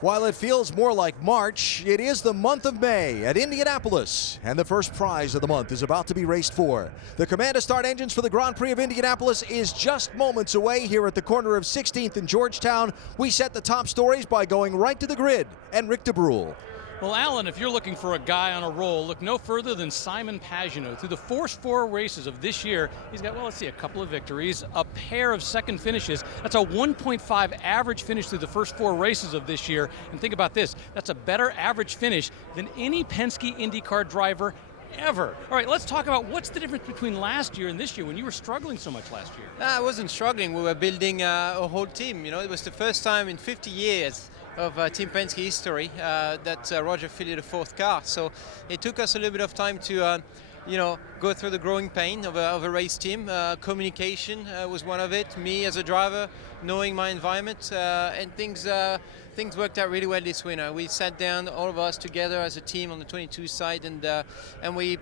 While it feels more like March, it is the month of May at Indianapolis, and the first prize of the month is about to be raced for. The command to start engines for the Grand Prix of Indianapolis is just moments away here at the corner of 16th and Georgetown. We set the top stories by going right to the grid, and Rick DeBrule. Well, Alan, if you're looking for a guy on a roll, look no further than Simon Pagenaud. Through the first 4 races of this year, he's got, well, let's see, a couple of victories, a pair of second finishes. That's a 1.5 average finish through the first 4 races of this year. And think about this, that's a better average finish than any Penske IndyCar driver ever. All right, let's talk about what's the difference between last year and this year when you were struggling so much last year. I wasn't struggling. We were building a whole team. You know, it was the first time in 50 years of Team Penske history that Roger fielded a 4th car. So it took us a little bit of time to, go through the growing pain of a race team. Communication was one of it. Me as a driver, knowing my environment, and things worked out really well this winter. We sat down, all of us together as a team on the 22 side, and we,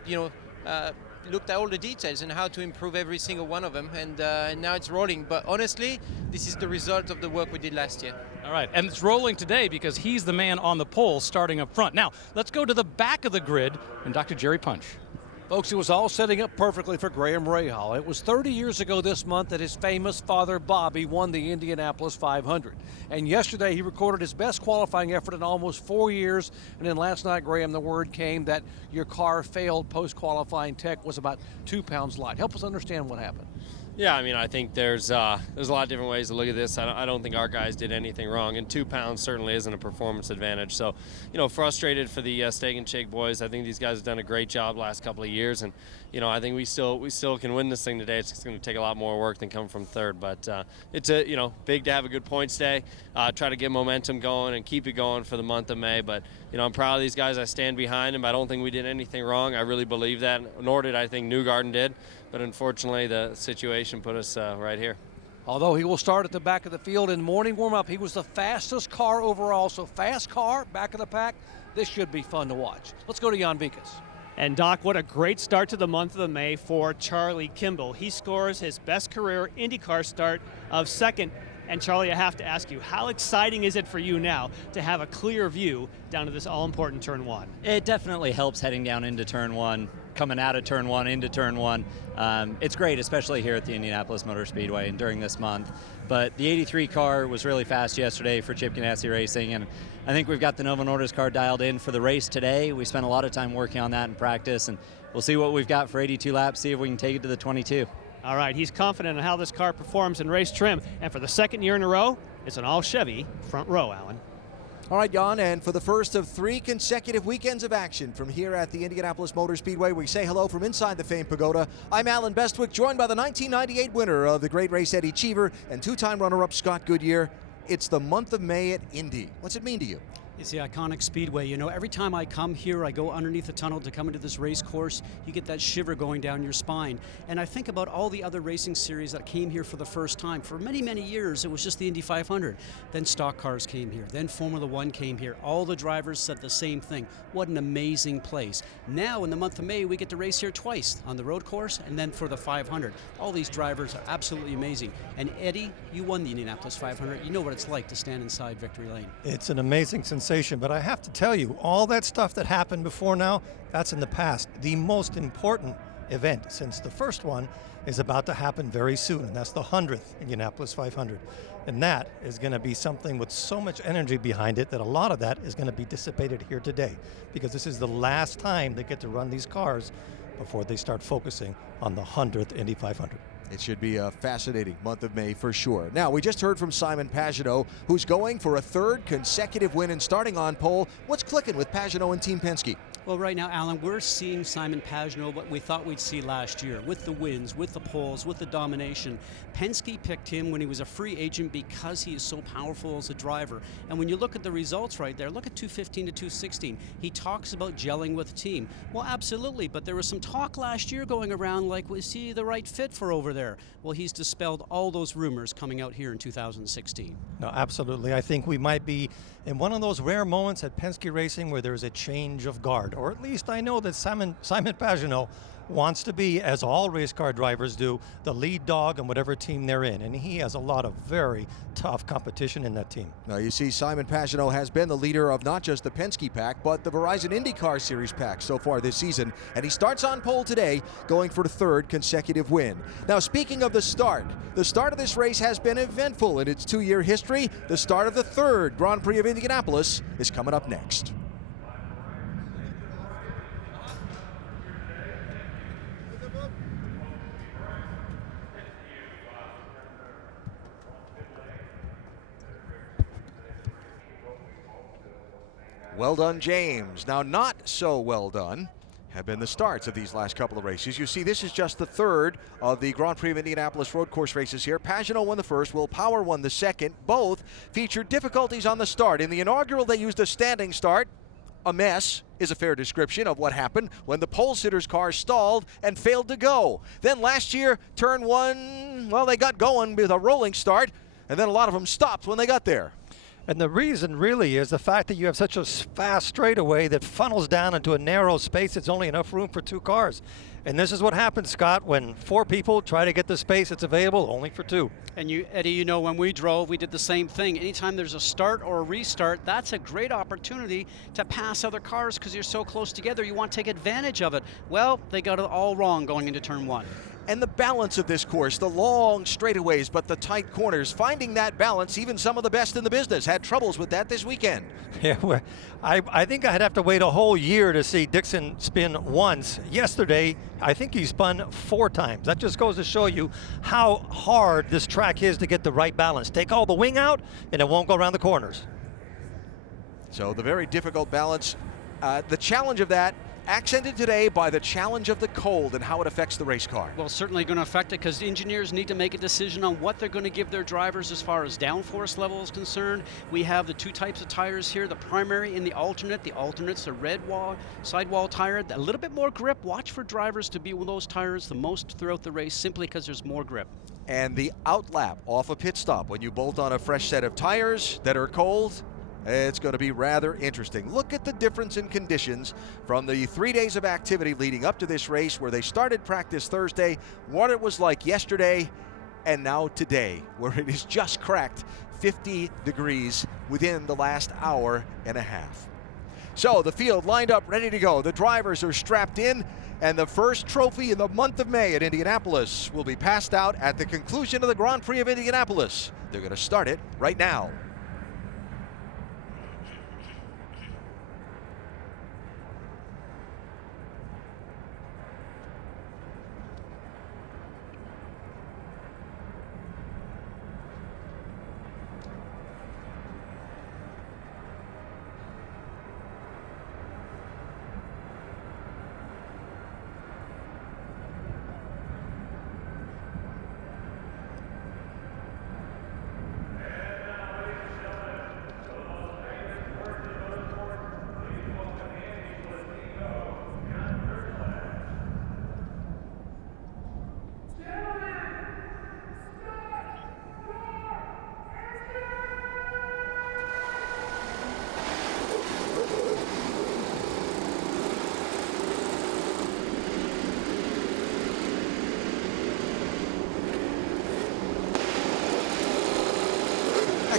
looked at all the details and how to improve every single one of them, and now it's rolling. But honestly, this is the result of the work we did last year. All right, and it's rolling today because he's the man on the pole starting up front. Now, let's go to the back of the grid and Dr. Jerry Punch. Folks, it was all setting up perfectly for Graham Rahal. It was 30 years ago this month that his famous father, Bobby, won the Indianapolis 500. And yesterday he recorded his best qualifying effort in almost 4 years. And then last night, Graham, the word came that your car failed post-qualifying. Tech was about 2 pounds light. Help us understand what happened. Yeah, I mean, I think there's a lot of different ways to look at this. I don't think our guys did anything wrong, and 2 pounds certainly isn't a performance advantage. So, frustrated for the Steak and Shake boys. I think these guys have done a great job last couple of years, and I think we still can win this thing today. It's going to take a lot more work than coming from 3rd, but it's big to have a good points day. Try to get momentum going and keep it going for the month of May. But I'm proud of these guys. I stand behind them. I don't think we did anything wrong. I really believe that. Nor did I think Newgarden did. But unfortunately, the situation put us right here. Although he will start at the back of the field in morning warm-up, he was the fastest car overall. So fast car, back of the pack. This should be fun to watch. Let's go to Jan Vikas. And Doc, what a great start to the month of May for Charlie Kimball. He scores his best career IndyCar start of 2nd. And Charlie, I have to ask you, how exciting is it for you now to have a clear view down to this all-important Turn 1? It definitely helps heading down into Turn 1, coming out of Turn 1 into Turn 1. It's great, especially here at the Indianapolis Motor Speedway and during this month. But the 83 car was really fast yesterday for Chip Ganassi Racing, and I think we've got the Novo Nordisk car dialed in for the race today. We spent a lot of time working on that in practice, and we'll see what we've got for 82 laps, see if we can take it to the 22. All right, he's confident in how this car performs in race trim, and for the 2nd year in a row, it's an all-Chevy front row, Alan. All right, Jan, and for the first of 3 consecutive weekends of action from here at the Indianapolis Motor Speedway, we say hello from inside the famed pagoda. I'm Alan Bestwick, joined by the 1998 winner of the Great Race, Eddie Cheever, and 2-time runner-up Scott Goodyear. It's the month of May at Indy. What's it mean to you? It's the iconic speedway. Every time I come here, I go underneath the tunnel to come into this race course, you get that shiver going down your spine. And I think about all the other racing series that came here for the first time. For many, many years, it was just the Indy 500. Then stock cars came here. Then Formula One came here. All the drivers said the same thing. What an amazing place. Now, in the month of May, we get to race here twice, on the road course and then for the 500. All these drivers are absolutely amazing. And Eddie, you won the Indianapolis 500. You know what it's like to stand inside victory lane. It's an amazing sensation. But I have to tell you, all that stuff that happened before now, that's in the past. The most important event, since the first one, is about to happen very soon, and that's the 100th Indianapolis 500. And that is going to be something with so much energy behind it that a lot of that is going to be dissipated here today, because this is the last time they get to run these cars before they start focusing on the 100th Indy 500. It should be a fascinating month of May for sure. Now, we just heard from Simon Pagenaud, who's going for a 3rd consecutive win and starting on pole. What's clicking with Pagenaud and Team Penske? Well, right now, Alan, we're seeing Simon Pagenaud what we thought we'd see last year, with the wins, with the poles, with the domination. Penske picked him when he was a free agent because he is so powerful as a driver. And when you look at the results right there, look at 215 to 216. He talks about gelling with the team. Well, absolutely, but there was some talk last year going around like, was he the right fit for over there? Well, he's dispelled all those rumors coming out here in 2016. No, absolutely. I think we might be in one of those rare moments at Penske Racing where there's a change of guard, or at least I know that Simon Pagenaud wants to be, as all race car drivers do, the lead dog in whatever team they're in. And he has a lot of very tough competition in that team. Now you see Simon Pagenaud has been the leader of not just the Penske pack, but the Verizon IndyCar Series pack so far this season. And he starts on pole today, going for the 3rd consecutive win. Now speaking of the start of this race has been eventful in its 2-year history. The start of the 3rd Grand Prix of Indianapolis is coming up next. Well done, James. Now, not so well done have been the starts of these last couple of races. You see, this is just the 3rd of the Grand Prix of Indianapolis road course races here. Pagenaud won the 1st, Will Power won the 2nd. Both featured difficulties on the start. In the inaugural, they used a standing start. A mess is a fair description of what happened when the pole sitter's car stalled and failed to go. Then last year, turn 1, well, they got going with a rolling start, and then a lot of them stopped when they got there. And the reason really is the fact that you have such a fast straightaway that funnels down into a narrow space. It's only enough room for 2 cars. And this is what happens, Scott, when 4 people try to get the space that's available only for 2. And you, Eddie, you know, when we drove, we did the same thing. Anytime there's a start or a restart, that's a great opportunity to pass other cars because you're so close together. You want to take advantage of it. Well, they got it all wrong going into turn 1. And the balance of this course, the long straightaways but the tight corners, finding that balance, even some of the best in the business had troubles with that this weekend. Yeah, well, I think I'd have to wait a whole year to see Dixon spin once. Yesterday, I think he spun 4 times. That just goes to show you how hard this track is to get the right balance. Take all the wing out and it won't go around the corners. So the very difficult balance, the challenge of that, accented today by the challenge of the cold and how it affects the race car. Well, certainly going to affect it because engineers need to make a decision on what they're going to give their drivers as far as downforce level is concerned. We have the 2 types of tires here, the primary and the alternate. The alternate's a red sidewall tire, a little bit more grip. Watch for drivers to be with those tires the most throughout the race simply because there's more grip. And the outlap off a pit stop when you bolt on a fresh set of tires that are cold, it's going to be rather interesting. Look at the difference in conditions from the 3 days of activity leading up to this race where they started practice Thursday, what it was like yesterday, and now today, where it is just cracked 50 degrees within the last hour and a half. So the field lined up, ready to go. The drivers are strapped in, and the first trophy in the month of May at Indianapolis will be passed out at the conclusion of the Grand Prix of Indianapolis. They're going to start it right now.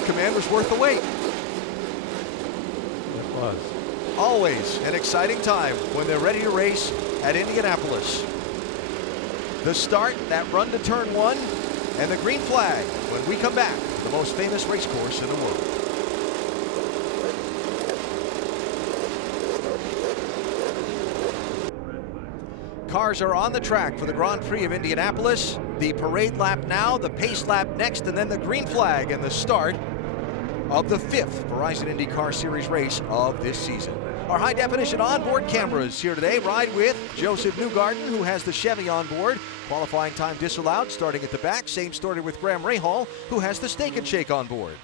Command was worth the wait. It was. Always an exciting time when they're ready to race at Indianapolis. The start, that run to turn 1, and the green flag when we come back to the most famous race course in the world. Cars are on the track for the Grand Prix of Indianapolis. The parade lap now, the pace lap next, and then the green flag and the start of the 5th Verizon IndyCar Series race of this season. Our high-definition onboard cameras here today ride with Joseph Newgarden, who has the Chevy on board. Qualifying time disallowed, starting at the back. Same story with Graham Rahal, who has the Steak and Shake on board.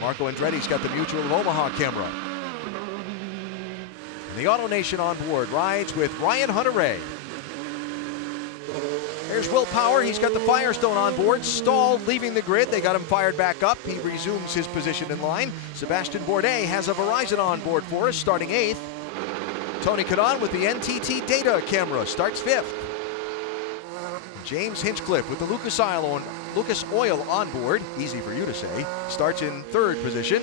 Marco Andretti's got the Mutual of Omaha camera. And the Auto Nation on board rides with Ryan Hunter-Reay. There's Will Power. He's got the Firestone on board. Stalled, leaving the grid. They got him fired back up. He resumes his position in line. Sebastian Bourdais has a Verizon on board for us, starting 8th. Tony Kanaan with the NTT data camera starts 5th. James Hinchcliffe with the Lucas Oil on board, easy for you to say, starts in 3rd position.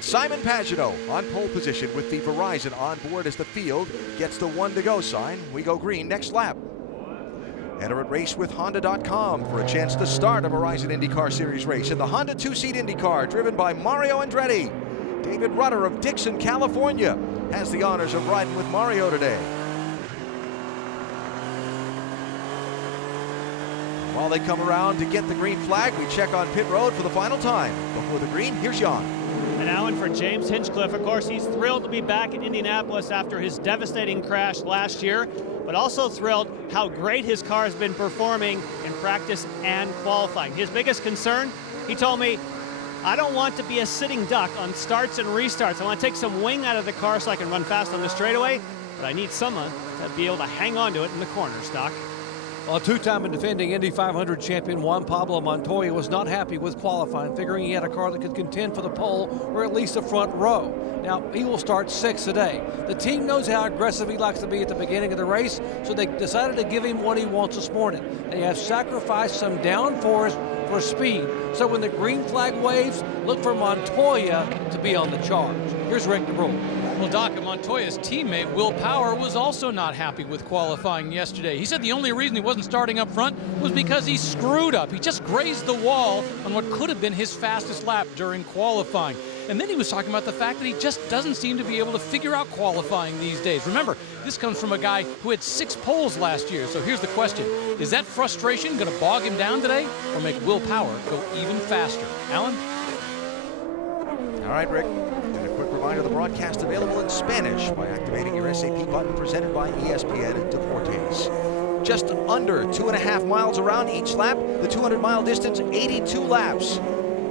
Simon Pagenaud on pole position with the Verizon on board as the field gets the 1 to go sign. We go green next lap. Enter at racewithhonda.com for a chance to start a Verizon IndyCar Series race in the Honda 2-seat IndyCar driven by Mario Andretti. David Rudder of Dixon, California has the honors of riding with Mario today. While they come around to get the green flag, we check on pit road for the final time. Before the green, here's Jan. And Alan, for James Hinchcliffe, of course, he's thrilled to be back in Indianapolis after his devastating crash last year, but also thrilled how great his car has been performing in practice and qualifying. His biggest concern, he told me, I don't want to be a sitting duck on starts and restarts. I want to take some wing out of the car so I can run fast on the straightaway, but I need someone to be able to hang on to it in the corners, Doc. Well, two-time and defending Indy 500 champion Juan Pablo Montoya was not happy with qualifying, figuring he had a car that could contend for the pole or at least the front row. Now, he will start 6th today. The team knows how aggressive he likes to be at the beginning of the race, so they decided to give him what he wants this morning. They have sacrificed some downforce for speed. So when the green flag waves, look for Montoya to be on the charge. Here's Rick DeBrule. Well, Doc, Montoya's teammate, Will Power, was also not happy with qualifying yesterday. He said the only reason he wasn't starting up front was because he screwed up. He just grazed the wall on what could have been his fastest lap during qualifying. And then he was talking about the fact that he just doesn't seem to be able to figure out qualifying these days. Remember, this comes from a guy who had 6 poles last year. So here's the question. Is that frustration going to bog him down today or make Will Power go even faster? Alan? All right, Rick. And a quick reminder, the broadcast available in Spanish by activating your SAP button presented by ESPN and Deportes. Just under 2.5 miles around each lap, the 200-mile distance, 82 laps.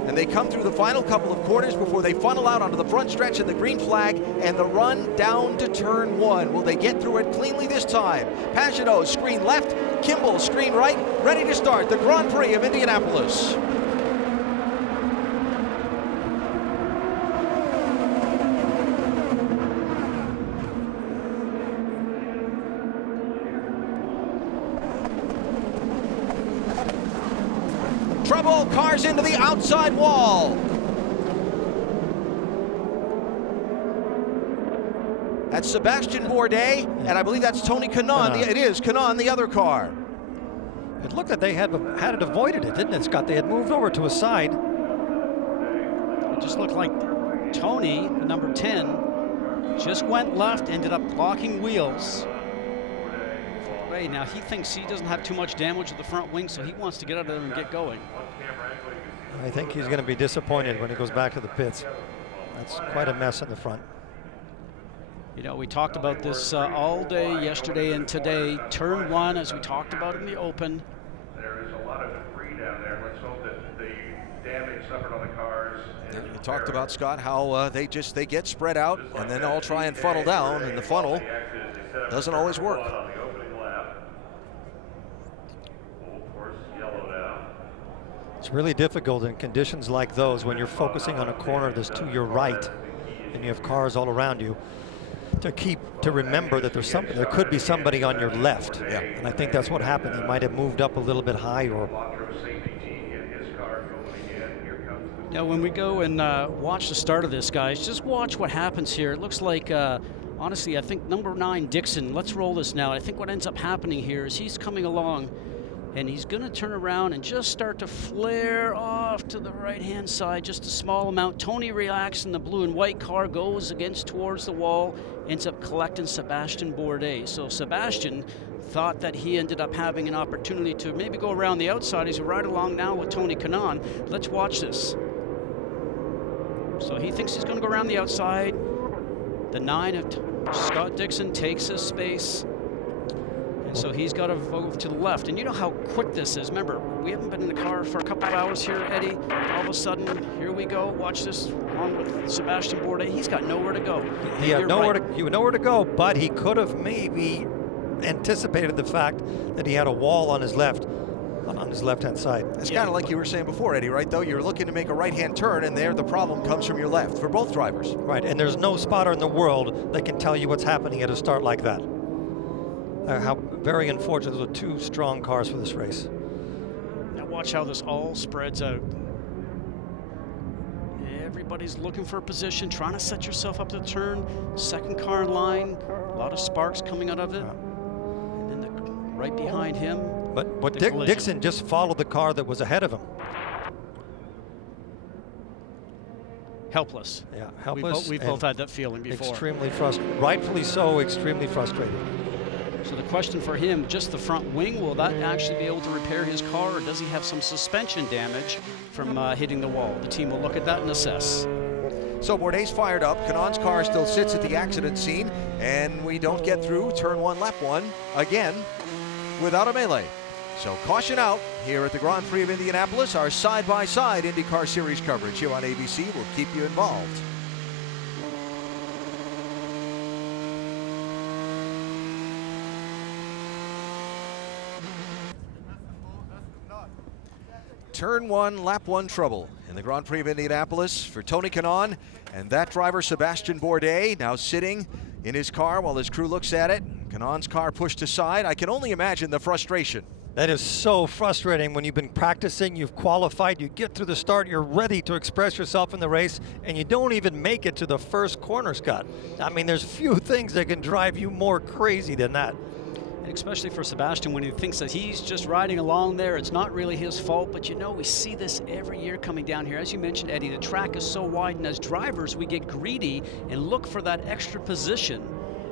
And they come through the final couple of quarters before they funnel out onto the front stretch and the green flag and the run down to turn 1. Will they get through it cleanly this time? Pagenaud screen left, Kimball screen right, ready to start the Grand Prix of Indianapolis. Trouble, cars into the outside wall. That's Sebastian Bourdais, and I believe that's Tony Kanaan. It is Kanaan, the other car. It looked like they had it avoided it, didn't it, Scott? They had moved over to a side. It just looked like Tony, number 10, just went left, ended up blocking wheels. Ray, now he thinks he doesn't have too much damage to the front wing, so he wants to get out of there and get going. I think he's going to be disappointed when he goes back to the pits. That's quite a mess in the front. You know, we talked about this all day yesterday and today. Turn 1, as we talked about in the open. There is a lot of debris down there. Let's hope that the damage suffered on the cars. We talked about, Scott, how they get spread out and then all try and funnel down, and the funnel doesn't always work. It's really difficult in conditions like those when you're focusing on a corner that's to your right and you have cars all around you to remember that there could be somebody on your left. Yeah. And I think that's what happened. He might have moved up a little bit higher. Now, when we go and watch the start of this, guys, just watch what happens here. It looks like, honestly, I think number 9, Dixon, let's roll this now. I think what ends up happening here is he's coming along and he's going to turn around and just start to flare off to the right-hand side, just a small amount. Tony reacts, and the blue and white car goes towards the wall, ends up collecting Sebastian Bourdais. So Sebastian thought that he ended up having an opportunity to maybe go around the outside. He's right along now with Tony Kanaan. Let's watch this. So he thinks he's going to go around the outside. The 9 of Scott Dixon takes his space. And so he's got to move to the left. And you know how quick this is. Remember, we haven't been in the car for a couple of hours here, Eddie. All of a sudden, here we go. Watch this, along with Sebastian Bourdais. He's got nowhere to go. He had nowhere to go, but he could have maybe anticipated the fact that he had a wall on his left. on his left-hand side. It's kind of like you were saying before, Eddie, right, though? You're looking to make a right-hand turn, and there the problem comes from your left for both drivers. Right, and there's no spotter in the world that can tell you what's happening at a start like that. How very unfortunate. Those are two strong cars for this race. Now watch how this all spreads out. Everybody's looking for a position, trying to set yourself up to the turn. Second car in line, a lot of sparks coming out of it. And then right behind him. But Dixon just followed the car that was ahead of him. Helpless. Yeah, helpless. We've both had that feeling before. Extremely frustrated. Rightfully so, extremely frustrated. So the question for him, just the front wing, will that actually be able to repair his car, or does he have some suspension damage from hitting the wall? The team will look at that and assess. So Bourdais fired up. Cannon's car still sits at the accident scene, and we don't get through turn 1, lap 1 again without a melee. So caution out here at the Grand Prix of Indianapolis. Our side-by-side IndyCar Series coverage here on ABC will keep you involved. Turn 1, lap 1 trouble in the Grand Prix of Indianapolis for Tony Kanaan, and that driver Sébastien Bourdais now sitting in his car while his crew looks at it. Kanaan's car pushed aside. I can only imagine the frustration. That is so frustrating when you've been practicing, you've qualified, you get through the start, you're ready to express yourself in the race, and you don't even make it to the first corner, Scott. I mean, there's few things that can drive you more crazy than that. Especially for Sebastian, when he thinks that he's just riding along there, it's not really his fault. But you know, we see this every year coming down here. As you mentioned, Eddie, the track is so wide, and as drivers, we get greedy and look for that extra position.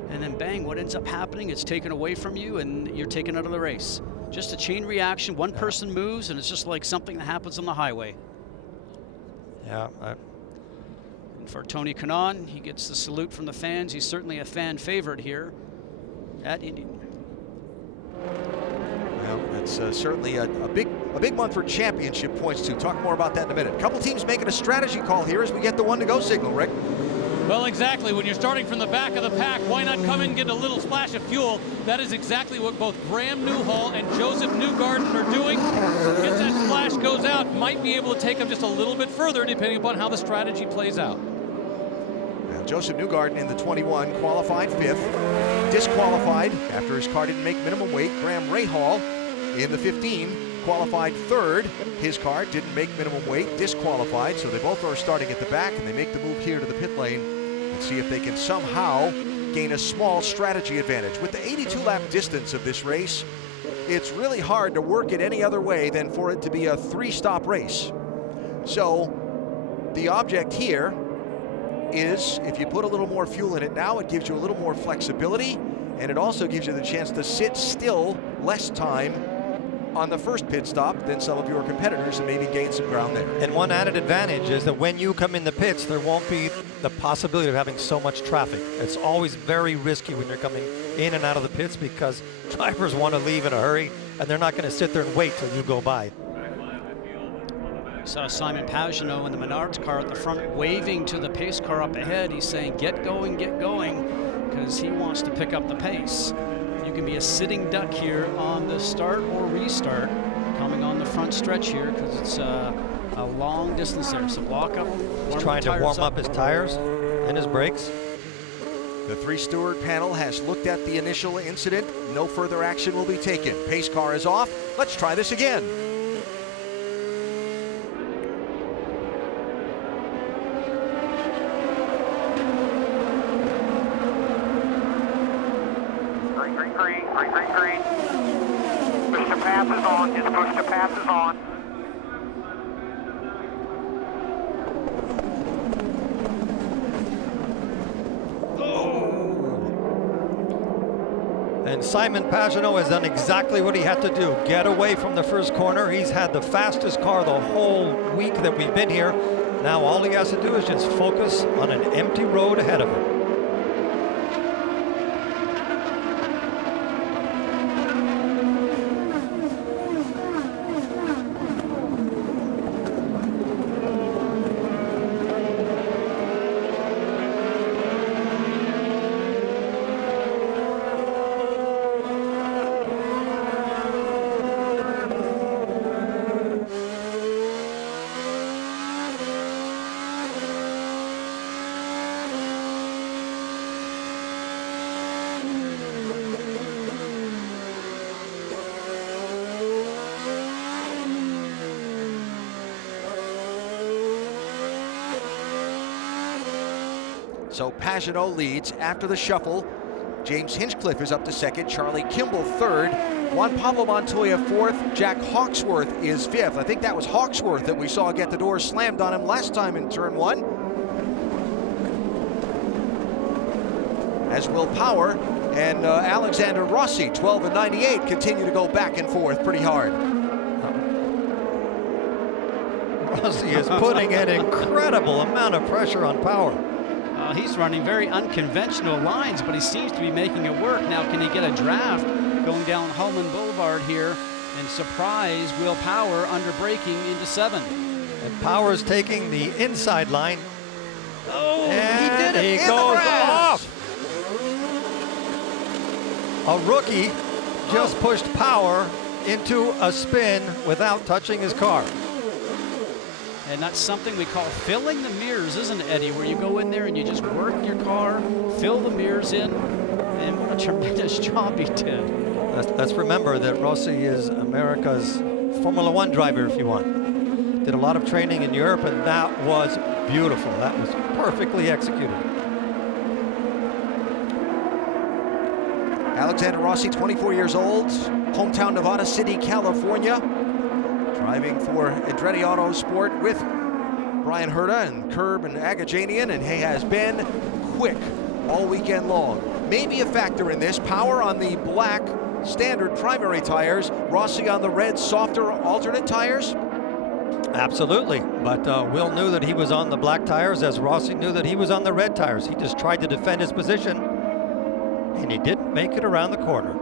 And then bang, what ends up happening, it's taken away from you and you're taken out of the race. Just a chain reaction, one person moves, and it's just like something that happens on the highway. Yeah. And for Tony Kanaan, he gets the salute from the fans. He's certainly a fan favorite here at Indy. Well, it's certainly a big month for championship points too. Talk more about that in a minute. A couple teams making a strategy call here as we get the one-to-go signal, Rick. Well, exactly. When you're starting from the back of the pack, why not come in and get a little splash of fuel? That is exactly what both Graham Newhall and Joseph Newgarden are doing. Gets that splash, goes out, might be able to take them just a little bit further depending upon how the strategy plays out. Well, Joseph Newgarden in the 21 qualified 5th, disqualified after his car didn't make minimum weight. Graham Rahal in the 15 qualified 3rd. His car didn't make minimum weight, disqualified, so they both are starting at the back, and they make the move here to the pit lane and see if they can somehow gain a small strategy advantage. With the 82-lap distance of this race, it's really hard to work it any other way than for it to be a 3-stop race. So the object here is, if you put a little more fuel in it now, it gives you a little more flexibility, and it also gives you the chance to sit still less time on the first pit stop than some of your competitors and maybe gain some ground there. And one added advantage is that when you come in the pits, there won't be the possibility of having so much traffic. It's always very risky when you're coming in and out of the pits because drivers want to leave in a hurry and they're not going to sit there and wait till you go by. Saw Simon Pagenaud in the Menards car at the front waving to the pace car up ahead. He's saying, get going, because he wants to pick up the pace. You can be a sitting duck here on the start or restart coming on the front stretch here because it's a long distance there. So block up. He's trying to warm up his tires and his brakes. The 3-steward panel has looked at the initial incident. No further action will be taken. Pace car is off. Let's try this again. Green. Push to pass is on. Just push to pass is on. And Simon Pagenaud has done exactly what he had to do. Get away from the first corner. He's had the fastest car the whole week that we've been here. Now all he has to do is just focus on an empty road ahead of him. So Pagenaud leads after the shuffle. James Hinchcliffe is up to second, Charlie Kimball third, Juan Pablo Montoya fourth, Jack Hawksworth is fifth. I think that was Hawksworth that we saw get the door slammed on him last time in turn one. As Will Power and Alexander Rossi, 12 and 98, continue to go back and forth pretty hard. Rossi is putting an incredible amount of pressure on Power. He's running very unconventional lines, but he seems to be making it work. Now, can he get a draft going down Holman Boulevard here and surprise Will Power under braking into 7? And Power's taking the inside line. Oh, and he did it. He goes off. A rookie just pushed Power into a spin without touching his car. And that's something we call filling the mirrors, isn't it, Eddie? Where you go in there and you just work your car, fill the mirrors in, and what a tremendous job he did. Let's remember that Rossi is America's Formula One driver, if you want. Did a lot of training in Europe, and that was beautiful. That was perfectly executed. Alexander Rossi, 24 years old, hometown Nevada City, California. Driving for Andretti Autosport with Brian Herta and Curb and Agajanian, and he has been quick all weekend long. Maybe a factor in this, Power on the black standard primary tires, Rossi on the red softer alternate tires? Absolutely, but Will knew that he was on the black tires as Rossi knew that he was on the red tires. He just tried to defend his position, and he didn't make it around the corner.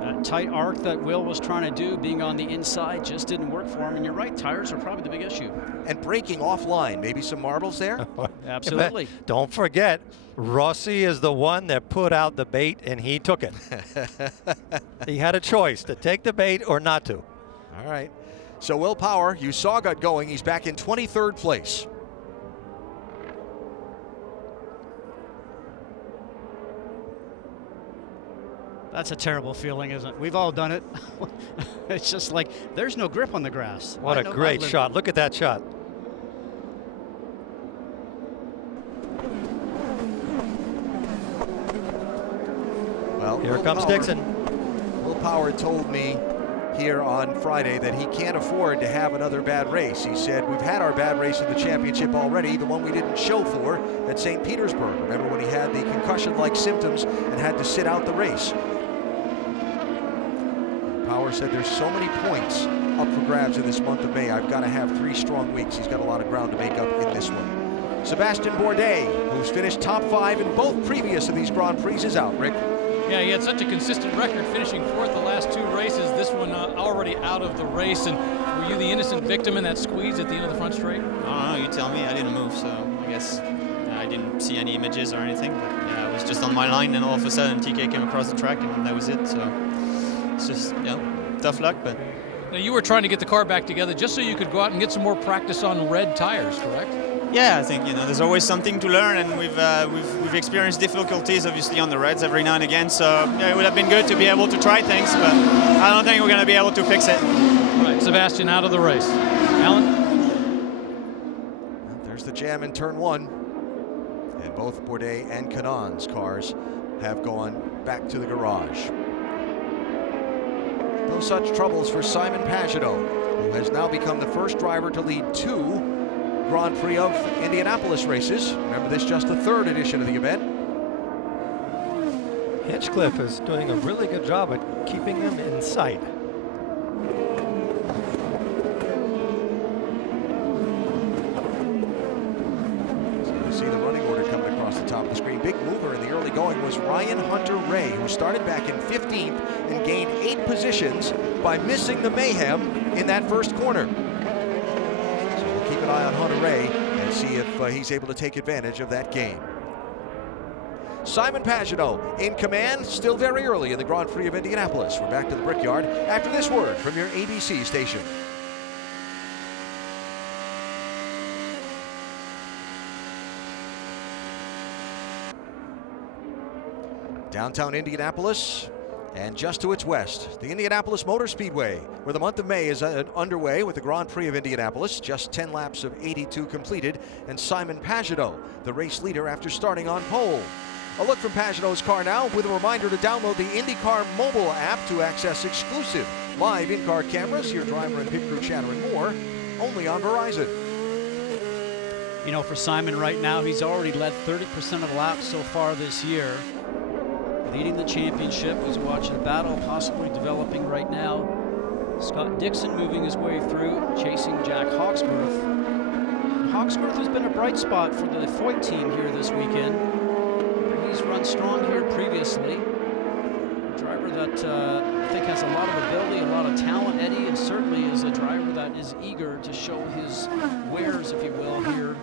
That tight arc that Will was trying to do, being on the inside, just didn't work for him. And you're right, tires are probably the big issue. And braking offline, maybe some marbles there? Absolutely. Don't forget, Rossi is the one that put out the bait, and he took it. He had a choice to take the bait or not to. All right. So Will Power, you saw got going. He's back in 23rd place. That's a terrible feeling, isn't it? We've all done it. It's just like there's no grip on the grass. What a great shot. Look at that shot. Well, here comes Dixon. Will Power told me here on Friday that he can't afford to have another bad race. He said, we've had our bad race in the championship already, the one we didn't show for at St. Petersburg. Remember when he had the concussion-like symptoms and had to sit out the race? Power said there's so many points up for grabs in this month of May. I've got to have 3 strong weeks. He's got a lot of ground to make up in this one. Sebastian Bourdais, who's finished top 5 in both previous of these Grand Prix, is out, Rick. Yeah, he had such a consistent record, finishing 4th the last 2 races. This one already out of the race. And were you the innocent victim in that squeeze at the end of the front straight? I don't know, you tell me. I didn't move, so I guess I didn't see any images or anything. But yeah, I was just on my line, and all of a sudden TK came across the track, and that was it. So it's just, tough luck. But now, you were trying to get the car back together just so you could go out and get some more practice on red tires, correct? yeah, I think there's always something to learn, and we've experienced difficulties obviously on the reds every now and again. So yeah, it would have been good to be able to try things, but I don't think we're going to be able to fix it. All right, Sebastian out of the race. Alan? Well, there's the jam in turn 1, and both Bourdais and Cannon's cars have gone back to the garage. No such troubles for Simon Pagenaud, who has now become the first driver to lead 2 Grand Prix of Indianapolis races. Remember, this just the 3rd edition of the event. Hinchcliffe is doing a really good job at keeping them in sight. So you see the running order coming across the top of the screen. Big mover in the early going was Ryan Hunter-Reay, who started back in 15th and gained 8 positions by missing the mayhem in that first corner. Keep an eye on Hunter-Reay and see if he's able to take advantage of that gain. Simon Pagenaud in command, still very early in the Grand Prix of Indianapolis. We're back to the Brickyard after this word from your ABC station. Downtown Indianapolis, And just to its west, the Indianapolis Motor Speedway, where the month of May is underway with the Grand Prix of Indianapolis. Just 10 laps of 82 completed, and Simon Pagenaud, the race leader after starting on pole. A look from Pagenaud's car now, with a reminder to download the IndyCar mobile app to access exclusive live in-car cameras, your driver and pit crew chatter, and more, only on Verizon. You know, for Simon right now, he's already led 30% of laps so far this year. Leading the championship. He's watching a battle possibly developing right now. Scott Dixon moving his way through, chasing Jack Hawksworth. Hawksworth has been a bright spot for the Foyt team here this weekend. He's run strong here previously. A driver that I think has a lot of ability, a lot of talent, Eddie, and certainly is a driver that is eager to show his wares, if you will, here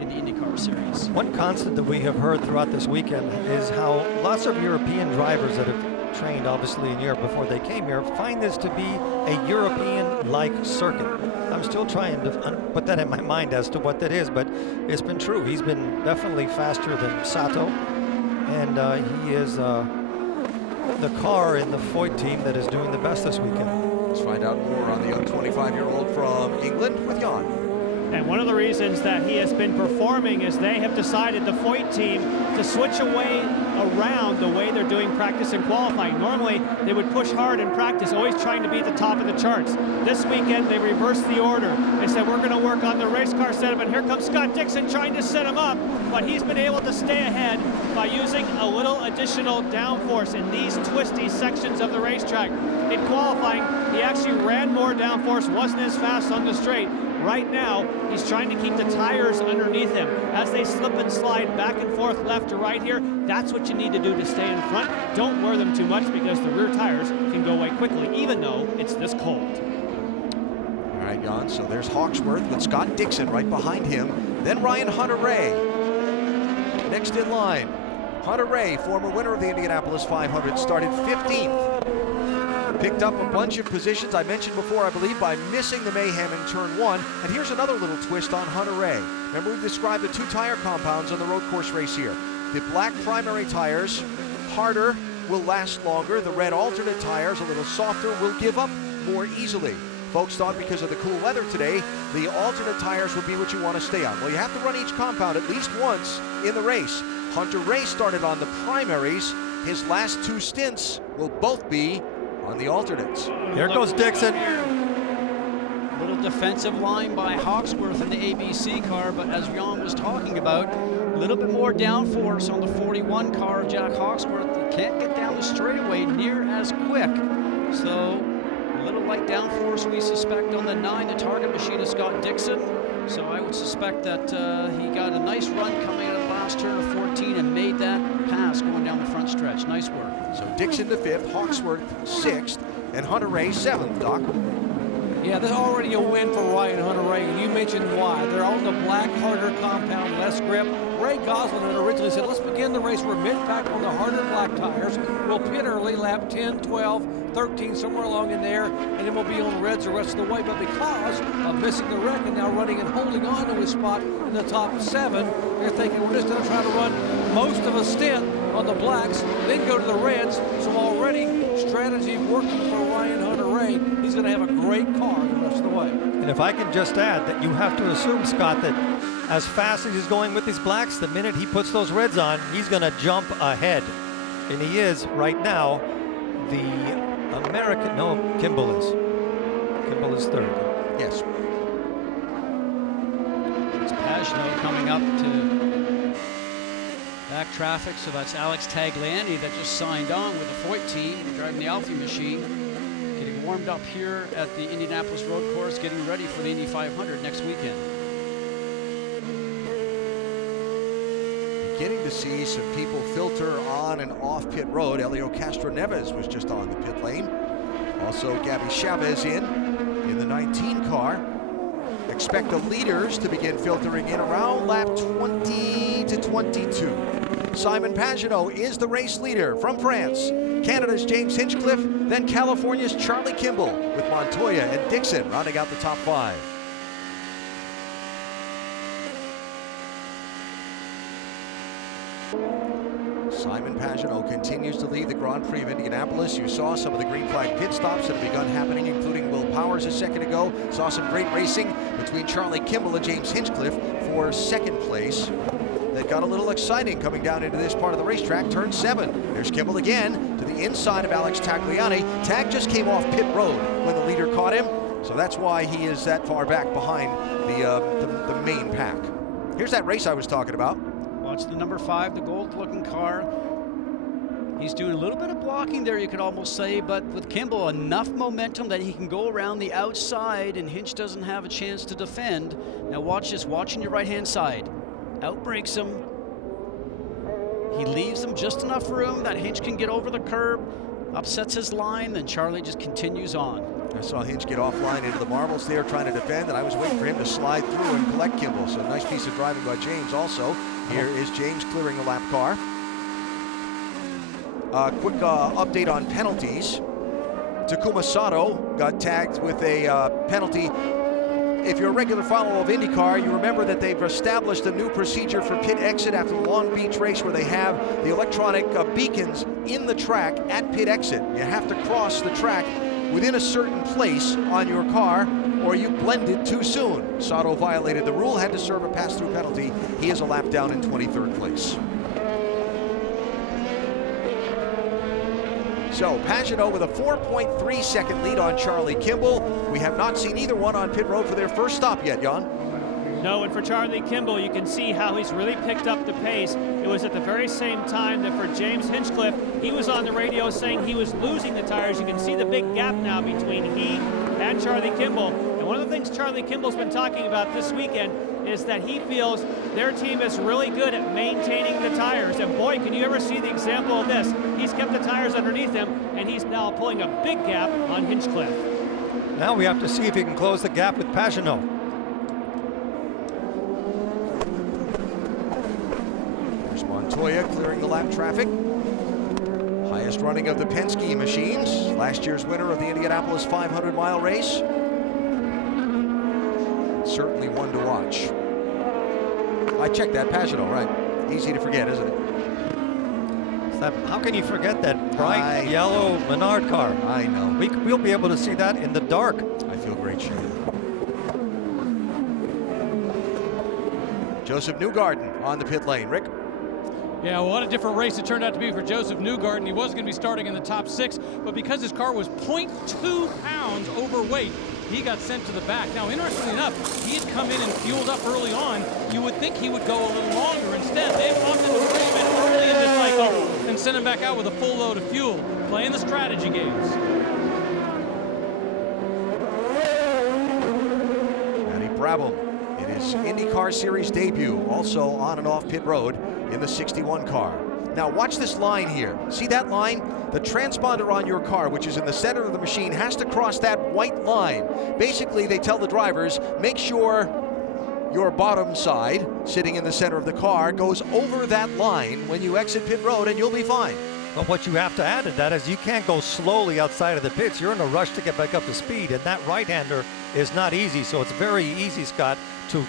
in the IndyCar series. One constant that we have heard throughout this weekend is how lots of European drivers that have trained obviously in Europe before they came here find this to be a European-like circuit. I'm still trying to put that in my mind as to what that is, but it's been true. He's been definitely faster than Sato, and he is the car in the Foyt team that is doing the best this weekend. Let's find out more on the young 25-year-old from England with Jan. And one of the reasons that he has been performing is they have decided, the Foyt team, to switch away around the way they're doing practice and qualifying. Normally, they would push hard in practice, always trying to be at the top of the charts. This weekend, they reversed the order. They said, we're going to work on the race car setup, and here comes Scott Dixon trying to set him up, but he's been able to stay ahead by using a little additional downforce in these twisty sections of the racetrack. In qualifying, he actually ran more downforce, wasn't as fast on the straight. Right now, he's trying to keep the tires underneath him. As they slip and slide back and forth left to right here, that's what you need to do to stay in front. Don't wear them too much because the rear tires can go away quickly, even though it's this cold. All right, Jan, so there's Hawksworth with Scott Dixon right behind him. Then Ryan Hunter-Reay next in line. Hunter-Reay, former winner of the Indianapolis 500, started 15th. Picked up a bunch of positions, I mentioned before, I believe, by missing the mayhem in turn one. And here's another little twist on Hunter-Reay. Remember, we described the two tire compounds on the road course race here. The black primary tires, harder, will last longer. The red alternate tires, a little softer, will give up more easily. Folks thought because of the cool weather today, the alternate tires would be what you want to stay on. Well, you have to run each compound at least once in the race. Hunter-Reay started on the primaries. His last two stints will both be on the alternates. Here goes Dixon. Little defensive line by Hawksworth in the ABC car, but as Jan was talking about, a little bit more downforce on the 41 car of Jack Hawksworth. He can't get down the straightaway near as quick. So a little light downforce we suspect on the 9, the target machine of Scott Dixon. So I would suspect that he got a nice run coming out of the last turn of 14 and made that pass going down the front stretch. Nice work. So Dixon to 5th, Hawksworth 6th, and Hunter-Reay 7th, Doc. Yeah, there's already a win for Ryan Hunter-Reay, and you mentioned why. They're on the black, harder compound, less grip. Ray Gosselin had originally said, let's begin the race. We're mid-pack on the harder black tires. We'll pit early, lap 10, 12, 13, somewhere along in there, and then we'll be on reds the rest of the way. But because of missing the wreck and now running and holding on to his spot in the top 7, they're thinking we're just going to try to run most of a stint on the blacks, then go to the reds. So already strategy working for Ryan Hunter-Reay. He's going to have a great car the rest of the way. And if I can just add that you have to assume, Scott, that as fast as he's going with these blacks, the minute he puts those reds on, he's going to jump ahead. And he is right now the American, no, Kimball is. Kimball is 3rd. Yes. It's Pagenaud coming up to back traffic, so that's Alex Tagliani that just signed on with the Foyt team, driving the Alfie machine, getting warmed up here at the Indianapolis road course, getting ready for the Indy 500 next weekend. Beginning to see some people filter on and off pit road. Helio Castroneves was just on the pit lane. Also Gabby Chavez in the 19 car. Expect the leaders to begin filtering in around lap 20 to 22. Simon Pagenaud is the race leader from France. Canada's James Hinchcliffe, then California's Charlie Kimball, with Montoya and Dixon rounding out the top 5. Simon Pagenaud continues to lead the Grand Prix of Indianapolis. You saw some of the green flag pit stops that have begun happening, including Will Powers a second ago. Saw some great racing between Charlie Kimball and James Hinchcliffe for second place. That got a little exciting coming down into this part of the racetrack, turn 7. There's Kimball again to the inside of Alex Tagliani. Tag just came off pit road when the leader caught him, so that's why he is that far back behind the main pack. Here's that race I was talking about. Watch the number 5, the gold-looking car. He's doing a little bit of blocking there, you could almost say, but with Kimball, enough momentum that he can go around the outside, and Hinch doesn't have a chance to defend. Now watch this, watching your right-hand side. Outbreaks him. He leaves him just enough room that Hinch can get over the curb, upsets his line, then Charlie just continues on. I saw Hinch get offline into the marbles there trying to defend, and I was waiting for him to slide through and collect Kimball. So nice piece of driving by James also. Here is James clearing the lap car. Quick update on penalties. Takuma Sato got tagged with a penalty. If you're a regular follower of IndyCar, you remember that they've established a new procedure for pit exit after the Long Beach race where they have the electronic beacons in the track at pit exit. You have to cross the track within a certain place on your car or you blended too soon. Sato violated the rule, had to serve a pass-through penalty. He is a lap down in 23rd place. So Pagenaud with a 4.3 second lead on Charlie Kimball. We have not seen either one on pit road for their first stop yet, Jan. No, and for Charlie Kimball, you can see how he's really picked up the pace. It was at the very same time that for James Hinchcliffe, he was on the radio saying he was losing the tires. You can see the big gap now between he and Charlie Kimball. And one of the things Charlie Kimball's been talking about this weekend is that he feels their team is really good at maintaining the tires. And boy, can you ever see the example of this. He's kept the tires underneath him, and he's now pulling a big gap on Hinchcliffe. Now we have to see if he can close the gap with Pagenaud. There's Montoya clearing the lap traffic. Highest running of the Penske machines. Last year's winner of the Indianapolis 500-mile race. Certainly one to watch. I checked that, Pagenaud, right? Easy to forget, isn't it? How can you forget that bright yellow Menard car? I know. We'll be able to see that in the dark. I feel great, Shane. Joseph Newgarden on the pit lane. Rick? Yeah, well, what a different race it turned out to be for Joseph Newgarden. He was going to be starting in the top 6, but because his car was 0.2 pounds overweight, he got sent to the back. Now, interestingly enough, he had come in and fueled up early on. You would think he would go a little longer. Instead, they opted to bring him in early in the cycle and send him back out with a full load of fuel, playing the strategy games. Matty Brabham in his IndyCar Series debut, also on and off pit road in the 61 car. Now watch this line here. See that line? The transponder on your car, which is in the center of the machine, has to cross that white line. Basically, they tell the drivers, make sure your bottom side, sitting in the center of the car, goes over that line when you exit pit road and you'll be fine. But what you have to add to that is you can't go slowly outside of the pits. You're in a rush to get back up to speed, and that right-hander is not easy. So it's very easy, Scott, to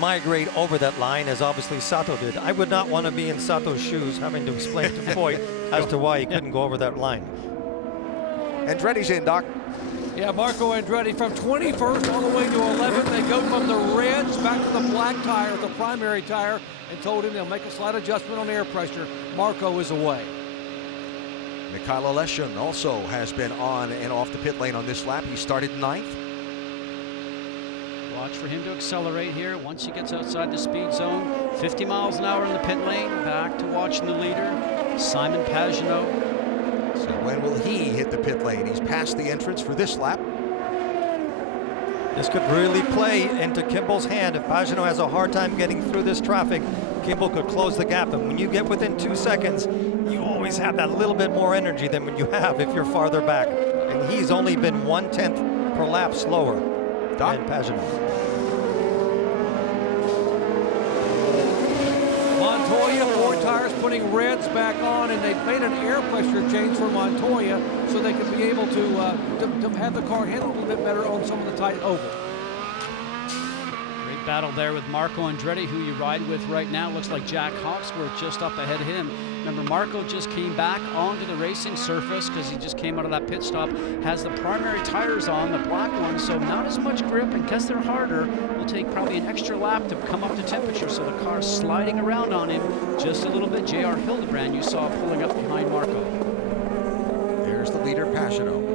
migrate over that line, as obviously Sato did. I would not want to be in Sato's shoes having to explain to Foyt as to why he couldn't go over that line. Andretti's in, Doc. Yeah, Marco Andretti from 21st all the way to 11th. They go from the reds back to the black tire, the primary tire, and told him they'll make a slight adjustment on air pressure. Marco is away. Mikhail Aleshin also has been on and off the pit lane on this lap. He started 9th. Watch for him to accelerate here once he gets outside the speed zone. 50 miles an hour in the pit lane. Back to watching the leader, Simon Pagenaud. So when will he hit the pit lane? He's past the entrance for this lap. This could really play into Kimball's hand. If Pagenaud has a hard time getting through this traffic, Kimball could close the gap. And when you get within 2 seconds, you always have that little bit more energy than when you have if you're farther back. And he's only been 1/10 per lap slower than Pagenaud. Montoya, 4 tires putting reds back on, and they've made an air pressure change for Montoya so they can be able to have the car handle a little bit better on some of the tight oval. Great battle there with Marco Andretti, who you ride with right now. Looks like Jack Hawksworth just up ahead of him. Remember, Marco just came back onto the racing surface because he just came out of that pit stop. Has the primary tires on, the black ones, so not as much grip, and because they're harder, will take probably an extra lap to come up to temperature, so the car's sliding around on him just a little bit. J.R. Hildebrand you saw pulling up behind Marco. There's the leader, Pagano.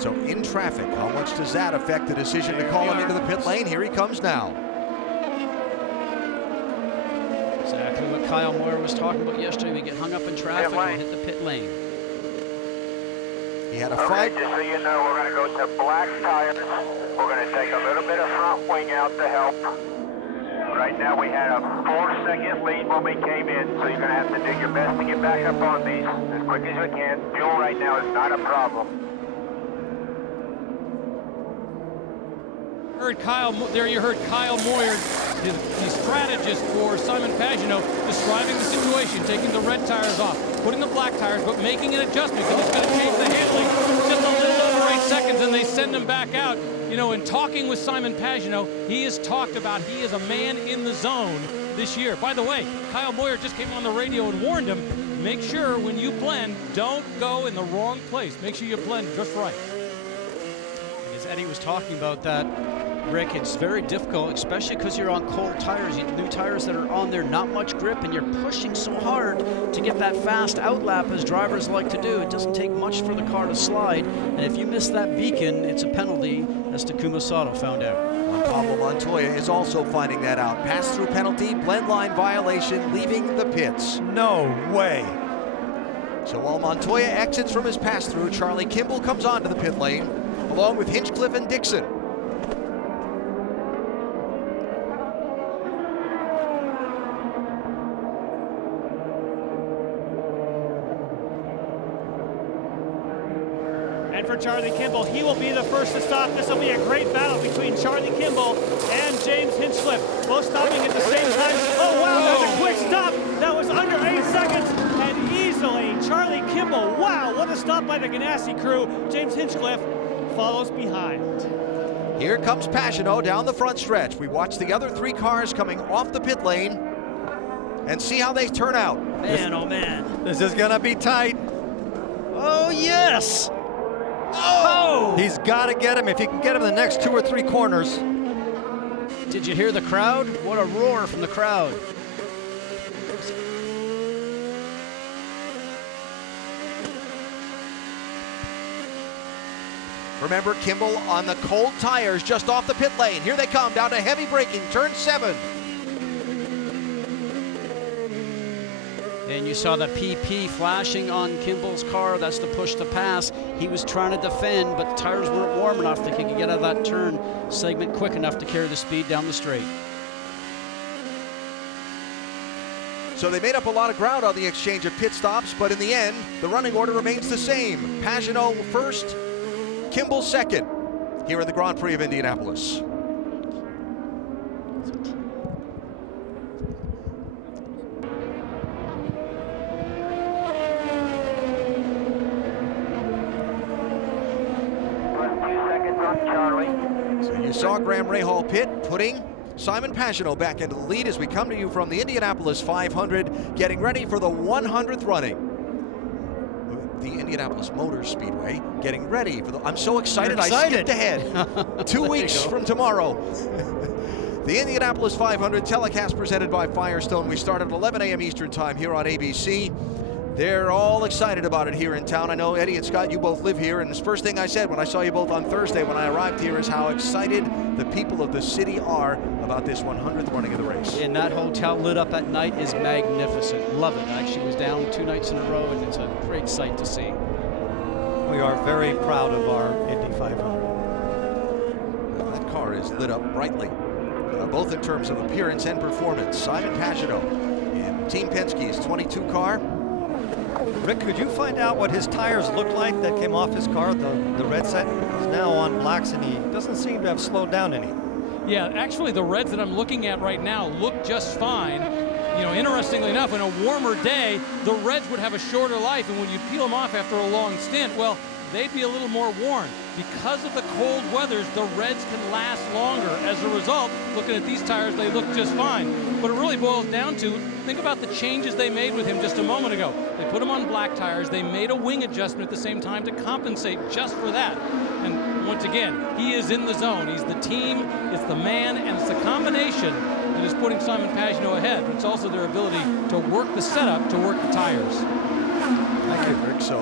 So in traffic, how much does that affect the decision to call him into the pit lane? Here he comes now. Exactly what Kyle Moyer was talking about yesterday. We get hung up in traffic, we'll hit the pit lane. He had a fight. Just so you know, we're going to go to black tires. We're going to take a little bit of front wing out to help. Right now we had a 4-second lead when we came in, so you're going to have to do your best to get back up on these as quick as you can. Fuel right now is not a problem. You heard Kyle Moyer, the strategist for Simon Pagano, describing the situation, taking the red tires off, putting the black tires, but making an adjustment because it's going to change the handling just a little over 8 seconds, and they send him back out. You know, in talking with Simon Pagano, he has talked about he is a man in the zone this year. By the way, Kyle Moyer just came on the radio and warned him, make sure when you blend, don't go in the wrong place. Make sure you blend just right. And as Eddie was talking about that, Rick, it's very difficult, especially because you're on cold tires. New tires that are on there, not much grip, and you're pushing so hard to get that fast outlap as drivers like to do. It doesn't take much for the car to slide, and if you miss that beacon, it's a penalty, as Takuma Sato found out. Pablo Montoya is also finding that out. Pass-through penalty, blend line violation, leaving the pits. No way. So while Montoya exits from his pass-through, Charlie Kimball comes onto the pit lane, along with Hinchcliffe and Dixon. And for Charlie Kimball, he will be the first to stop. This will be a great battle between Charlie Kimball and James Hinchcliffe, both stopping at the same time. Oh, wow, that was a quick stop. That was under 8 seconds, and easily Charlie Kimball. Wow, what a stop by the Ganassi crew. James Hinchcliffe follows behind. Here comes Pagano down the front stretch. We watch the other 3 cars coming off the pit lane and see how they turn out. Man, oh man. This is going to be tight. Oh, yes. Oh! He's got to get him if he can get him the next 2 or 3 corners. Did you hear the crowd? What a roar from the crowd. Remember, Kimball on the cold tires just off the pit lane. Here they come down to heavy braking, turn 7. And you saw the PP flashing on Kimball's car. That's the push to pass. He was trying to defend, but the tires weren't warm enough that he could get out of that turn segment quick enough to carry the speed down the straight. So they made up a lot of ground on the exchange of pit stops, but in the end, the running order remains the same. Pagano first, Kimball second, here in the Grand Prix of Indianapolis. So you saw Graham Rahal pit, putting Simon Pagano back into the lead as we come to you from the Indianapolis 500, getting ready for the 100th running. The Indianapolis Motor Speedway, getting ready for the... I'm so excited. I skipped ahead. 2 weeks from tomorrow. The Indianapolis 500 telecast presented by Firestone. We start at 11 a.m. Eastern time here on ABC. They're all excited about it here in town. I know Eddie and Scott, you both live here, and the first thing I said when I saw you both on Thursday when I arrived here is how excited the people of the city are about this 100th running of the race. And that hotel lit up at night is magnificent. Love it. I actually was down 2 nights in a row, and it's a great sight to see. We are very proud of our Indy 500. Well, that car is lit up brightly, both in terms of appearance and performance. Simon Pagano in Team Penske's 22 car. Rick, could you find out what his tires look like that came off his car, the red set? He's now on blacks, and he doesn't seem to have slowed down any. Yeah, actually the reds that I'm looking at right now look just fine. You know, interestingly enough, in a warmer day, the reds would have a shorter life, and when you peel them off after a long stint, well, they'd be a little more worn. Because of the cold weathers, the reds can last longer. As a result, looking at these tires, they look just fine. But it really boils down to, think about the changes they made with him just a moment ago. They put him on black tires. They made a wing adjustment at the same time to compensate just for that. And once again, he is in the zone. He's the team, it's the man, and it's the combination that is putting Simon Pagenaud ahead. But it's also their ability to work the setup, to work the tires. Thank you, Rick. So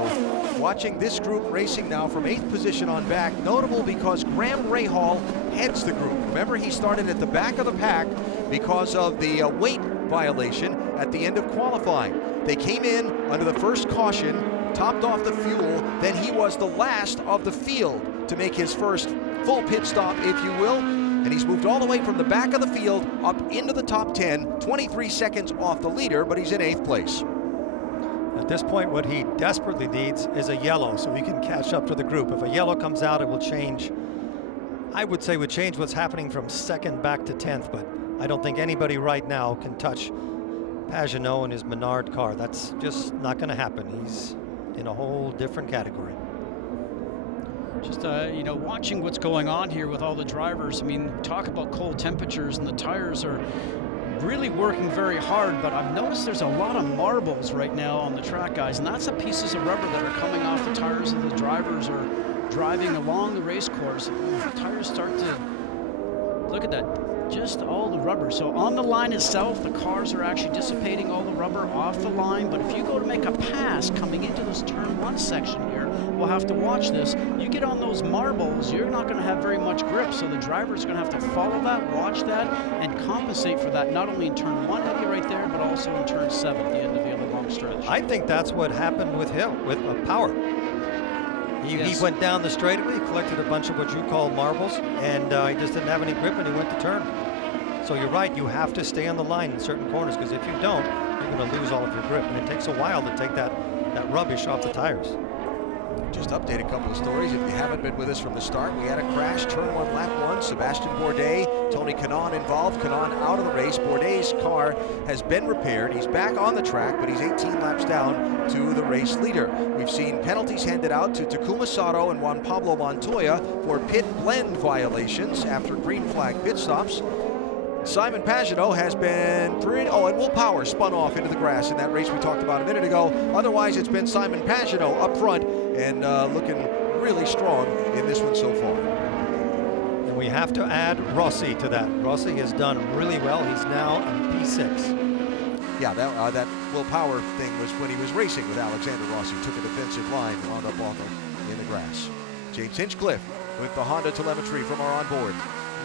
watching this group racing now from 8th position on back, notable because Graham Rahal heads the group. Remember, he started at the back of the pack because of the weight violation at the end of qualifying. They came in under the first caution, topped off the fuel, then he was the last of the field to make his first full pit stop, if you will, and he's moved all the way from the back of the field up into the top 10, 23 seconds off the leader, but he's in 8th place. At this point, what he desperately needs is a yellow so he can catch up to the group. If a yellow comes out, it will change. I would say would change what's happening from 2nd back to 10th, but I don't think anybody right now can touch Pagenaud and his Menard car. That's just not going to happen. He's in a whole different category. Just, you know, watching what's going on here with all the drivers. I mean, talk about cold temperatures, and the tires are really working very hard, but I've noticed there's a lot of marbles right now on the track, guys, and that's the pieces of rubber that are coming off the tires of the drivers are driving along the race course. The tires start to, look at that, just all the rubber. So on the line itself, the cars are actually dissipating all the rubber off the line, but if you go to make a pass coming into this turn 1 section here, we'll have to watch this. You get on those marbles, you're not going to have very much grip, so the driver's going to have to follow that, watch that, and compensate for that, not only in turn 1, Eddie, right there, but also in turn 7 at the end of the other long stretch. I think that's what happened with him, with Power. He went down the straightaway, he collected a bunch of what you call marbles, and he just didn't have any grip, and he went to turn. So you're right, you have to stay on the line in certain corners, because if you don't, you're going to lose all of your grip, and it takes a while to take that rubbish off the tires. Just update a couple of stories. If you haven't been with us from the start, we had a crash, turn 1, lap 1. Sebastian Bourdais, Tony Kanaan involved. Kanaan out of the race. Bourdais' car has been repaired. He's back on the track, but he's 18 laps down to the race leader. We've seen penalties handed out to Takuma Sato and Juan Pablo Montoya for pit blend violations after green flag pit stops. Simon Pagenaud has been pretty, and Will Power spun off into the grass in that race we talked about a minute ago. Otherwise, it's been Simon Pagenaud up front and looking really strong in this one so far. And we have to add Rossi to that. Rossi has done really well. He's now in P6. Yeah, that Will Power thing was when he was racing with Alexander Rossi. Took a defensive line, wound up in the grass. James Hinchcliffe with the Honda telemetry from our onboard.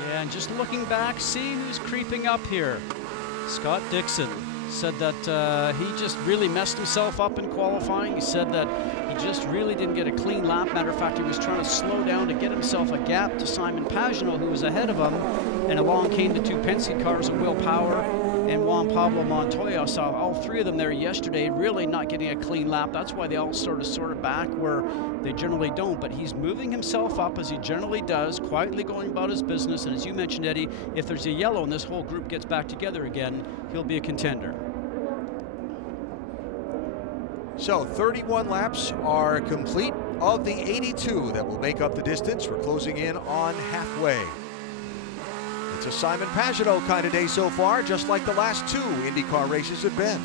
Yeah, and just looking back, see who's creeping up here. Scott Dixon said that he just really messed himself up in qualifying. He said that he just really didn't get a clean lap. Matter of fact, he was trying to slow down to get himself a gap to Simon Pagenaud, who was ahead of him. And along came the 2 Penske cars of Will Power and Juan Pablo Montoya. I saw all 3 of them there yesterday, really not getting a clean lap. That's why they all sort of back where they generally don't. But he's moving himself up as he generally does, quietly going about his business. And as you mentioned, Eddie, if there's a yellow and this whole group gets back together again, he'll be a contender. So 31 laps are complete of the 82 that will make up the distance. We're closing in on halfway. It's a Simon Pagenaud kind of day so far, just like the last 2 IndyCar races have been.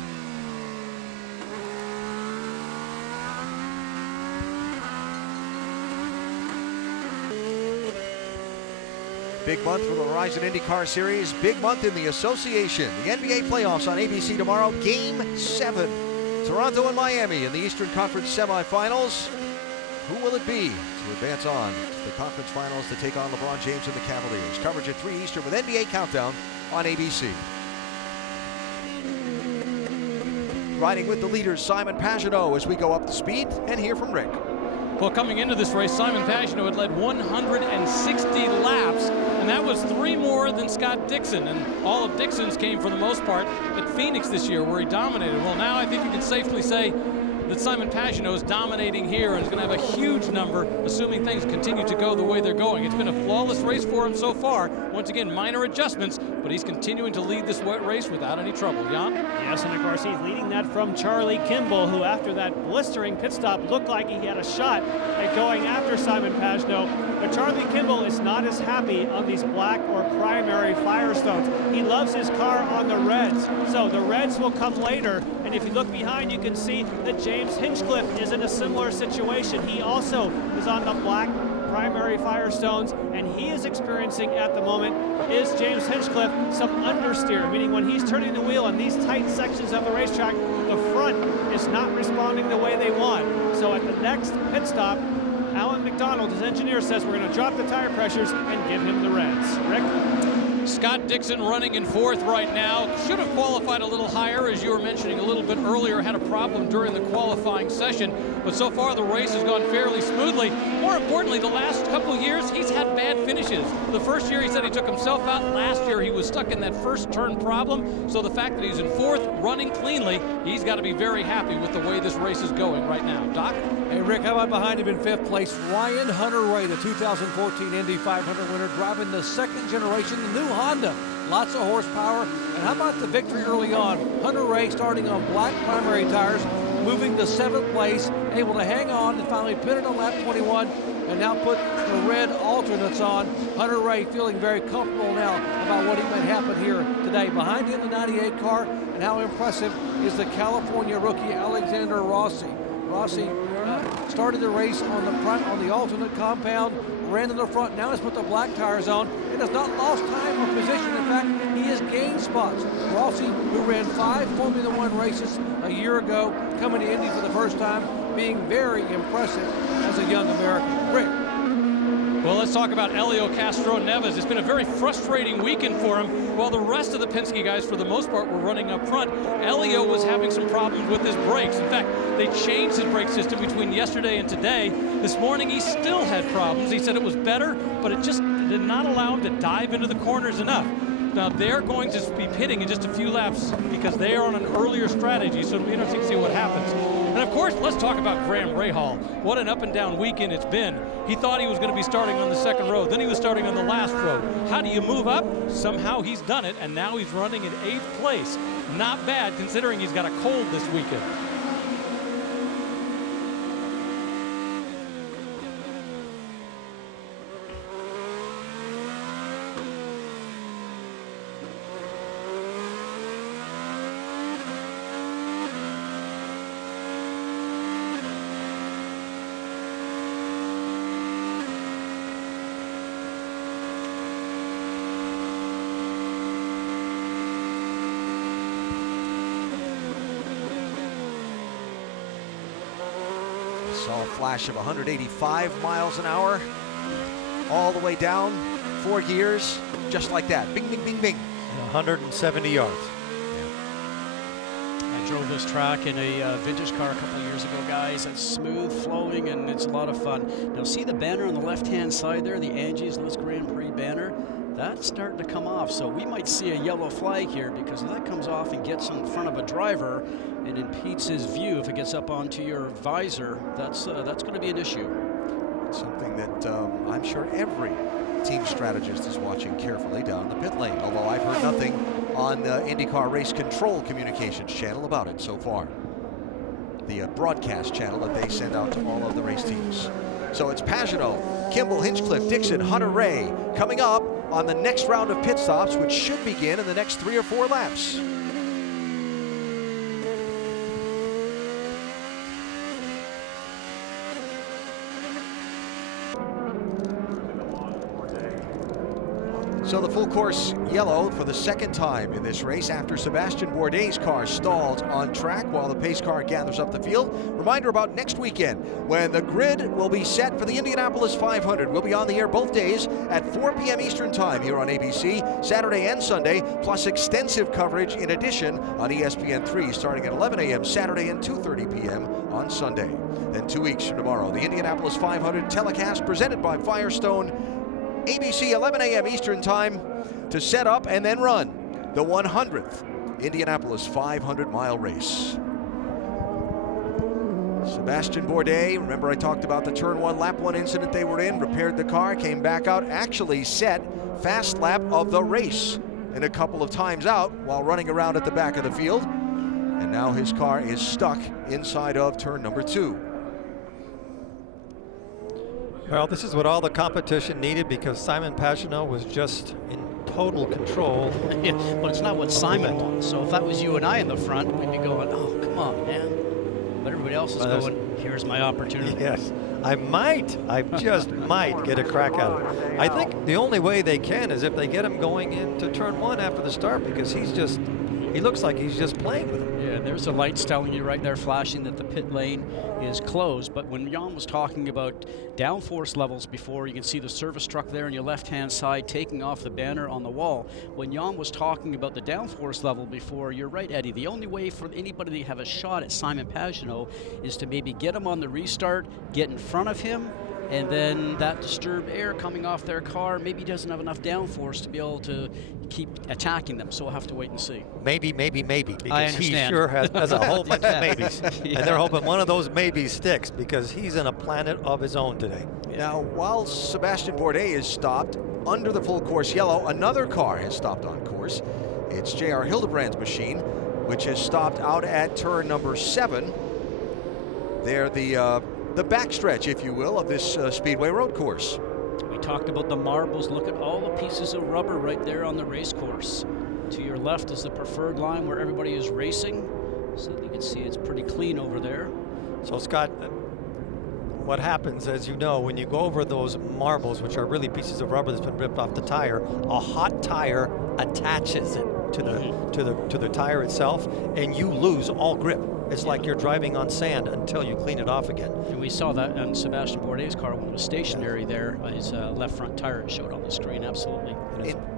Big month for the Horizon IndyCar Series. Big month in the association. The NBA playoffs on ABC tomorrow. Game 7. Toronto and Miami in the Eastern Conference semifinals. Who will it be to advance on to the conference finals to take on LeBron James and the Cavaliers? Coverage at 3 Eastern with NBA Countdown on ABC. Riding with the leaders, Simon Pagenaud, as we go up the speed and hear from Rick. Well, coming into this race, Simon Pagenaud had led 160 laps, and that was 3 more than Scott Dixon, and all of Dixon's came for the most part at Phoenix this year, where he dominated. Well, now I think you can safely say that Simon Pagenaud is dominating here and is going to have a huge number, assuming things continue to go the way they're going. It's been a flawless race for him so far. Once again, minor adjustments, but but he's continuing to lead this race without any trouble. Jan? Yes, and of course he's leading that from Charlie Kimball, who after that blistering pit stop looked like he had a shot at going after Simon Pagenaud. But Charlie Kimball is not as happy on these black or primary Firestones. He loves his car on the reds, so the reds will come later. And if you look behind, you can see that James Hinchcliffe is in a similar situation. He also is on the black primary Firestones, and he is experiencing at the moment, is James Hinchcliffe, some understeer, meaning when he's turning the wheel in these tight sections of the racetrack, the front is not responding the way they want. So at the next pit stop, Alan McDonald, his engineer, says we're going to drop the tire pressures and give him the reds. Rick? Scott Dixon running in fourth right now. Should have qualified a little higher, as you were mentioning a little bit earlier. Had a problem during the qualifying session, but so far the race has gone fairly smoothly. More importantly, the last couple of years, he's had bad finishes. The first year he said he took himself out. Last year he was stuck in that first turn problem. So the fact that he's in fourth, running cleanly, he's got to be very happy with the way this race is going right now. Doc? Hey, Rick, how about behind him in fifth place, Ryan Hunter-Reay, the 2014 Indy 500 winner, driving the second generation, the new Honda. Lots of horsepower. And how about the victory early on? Hunter-Reay starting on black primary tires, moving to seventh place, able to hang on and finally pitted on lap 21, and now put the red alternates on. Hunter-Reay feeling very comfortable now about what might happen here today. Behind him, the 98 car, and how impressive is the California rookie Alexander Rossi. Rossi started the race on the alternate compound, ran in the front, now has put the black tires on, and has not lost time or position. In fact, he has gained spots. Rossi, who ran 5 Formula One races a year ago, coming to Indy for the first time, being very impressive as a young American. Rick? Well, let's talk about Helio Castroneves. It's been a very frustrating weekend for him. While the rest of the Penske guys, for the most part, were running up front, Helio was having some problems with his brakes. In fact, they changed his brake system between yesterday and today. This morning, he still had problems. He said it was better, but it just did not allow him to dive into the corners enough. Now, they're going to be pitting in just a few laps because they are on an earlier strategy, so it'll be interesting to see what happens. And of course, let's talk about Graham Rahal. What an up and down weekend it's been. He thought he was going to be starting on the second row, then he was starting on the last row. How do you move up? Somehow he's done it, and now he's running in 8th place. Not bad, considering he's got a cold this weekend. Saw a flash of 185 miles an hour all the way down, 4 gears, just like that. Bing, bing, bing, bing. And 170 yards. I drove this track in a vintage car a couple of years ago, guys. It's smooth flowing and it's a lot of fun. Now see the banner on the left-hand side there, the Angie's List Grand Prix banner? That's starting to come off, so we might see a yellow flag here, because if that comes off and gets in front of a driver and impedes his view, if it gets up onto your visor, that's going to be an issue. It's something that I'm sure every team strategist is watching carefully down the pit lane, although I've heard nothing on the IndyCar Race Control Communications channel about it so far. The broadcast channel that they send out to all of the race teams. So it's Pagenaud, Kimball, Hinchcliffe, Dixon, Hunter-Reay coming up on the next round of pit stops, which should begin in the next 3 or 4 laps. So the full course yellow for the second time in this race after Sebastian Bourdais' car stalls on track while the pace car gathers up the field. Reminder about next weekend when the grid will be set for the Indianapolis 500. We'll be on the air both days at 4 p.m. Eastern Time here on ABC, Saturday and Sunday, plus extensive coverage in addition on ESPN3 starting at 11 a.m. Saturday and 2:30 p.m. on Sunday. Then 2 weeks from tomorrow, the Indianapolis 500 telecast presented by Firestone, ABC 11 a.m. Eastern Time, to set up and then run the 100th Indianapolis 500-mile race. Sebastian Bourdais, remember I talked about the turn 1, lap 1 incident they were in, repaired the car, came back out, actually set fast lap of the race and a couple of times out while running around at the back of the field. And now his car is stuck inside of turn number 2. Well, this is what all the competition needed, because Simon Pagenaud was just in total control. Yeah, but it's not what Simon wants. So if that was you and I in the front, we'd be going, oh, come on, man. But everybody else is going, here's my opportunity. Yes, I just might get a crack at it. I think the only way they can is if they get him going into turn 1 after the start, because he looks like he's just playing with him. Yeah, there's the lights telling you right there, flashing that the pit lane is closed. But when Jan was talking about downforce levels before, you can see the service truck there on your left-hand side taking off the banner on the wall. When Jan was talking about the downforce level before, you're right, Eddie. The only way for anybody to have a shot at Simon Pagenaud is to maybe get him on the restart, get in front of him, and then that disturbed air coming off their car maybe doesn't have enough downforce to be able to keep attacking them. So we'll have to wait and see. Maybe, because he understand. sure has a whole bunch of maybes. Yeah. And they're hoping one of those maybes sticks, because he's in a planet of his own today. Now, while Sebastian Bourdais is stopped under the full course yellow, another car has stopped on course. It's J.R. Hildebrand's machine, which has stopped out at turn number 7. They're the backstretch, if you will, of this Speedway road course. We talked about the marbles. Look at all the pieces of rubber right there on the race course. To your left is the preferred line where everybody is racing. So you can see it's pretty clean over there. So Scott, what happens, as you know, when you go over those marbles, which are really pieces of rubber that's been ripped off the tire, a hot tire attaches it to the tire itself, and you lose all grip. It's like you're driving on sand until you clean it off again. And we saw that on Sebastian Bourdais' car when it was stationary there. His left front tire showed on the screen, absolutely.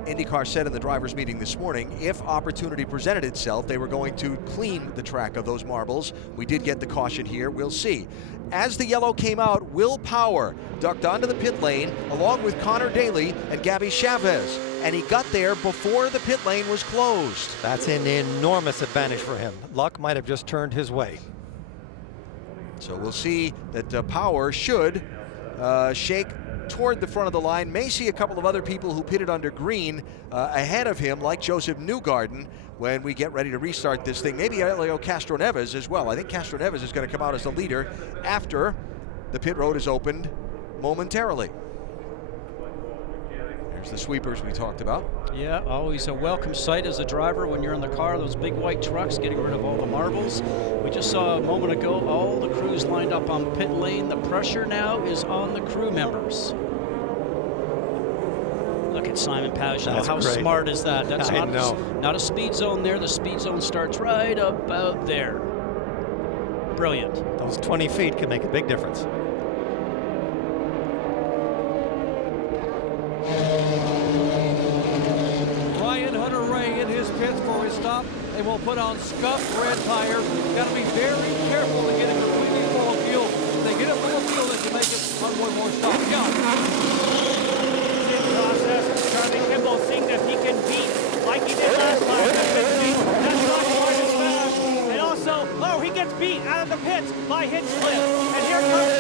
IndyCar said in the drivers' meeting this morning, if opportunity presented itself, they were going to clean the track of those marbles. We did get the caution here. We'll see. As the yellow came out, Will Power ducked onto the pit lane along with Connor Daly and Gabby Chavez, and he got there before the pit lane was closed. That's an enormous advantage for him. Luck might have just turned his way. So we'll see that Power should shake toward the front of the line. May see a couple of other people who pitted under green ahead of him, like Joseph Newgarden, when we get ready to restart this thing. Maybe Elio Castroneves as well. I think Castroneves is going to come out as the leader after the pit road is opened momentarily. There's the sweepers we talked about. Yeah, always a welcome sight as a driver when you're in the car, those big white trucks getting rid of all the marbles. We just saw a moment ago all the crews lined up on pit lane. The pressure now is on the crew members. Look at Simon Pagenaud. How great. Smart is that? That's not a speed zone there. The speed zone starts right about there. Brilliant. Those 20 feet can make a big difference. REAY in his pits for his stop. They will put on scuffed red tires. Got to be very careful to get it completely full of fuel. If they get it full of fuel, they can make it on one more stop. In process, Charlie Kimball seeing if he can beat like he did last time. That's not quite as fast. And also, oh, he gets beat out of the pits by Hinchcliffe. And here comes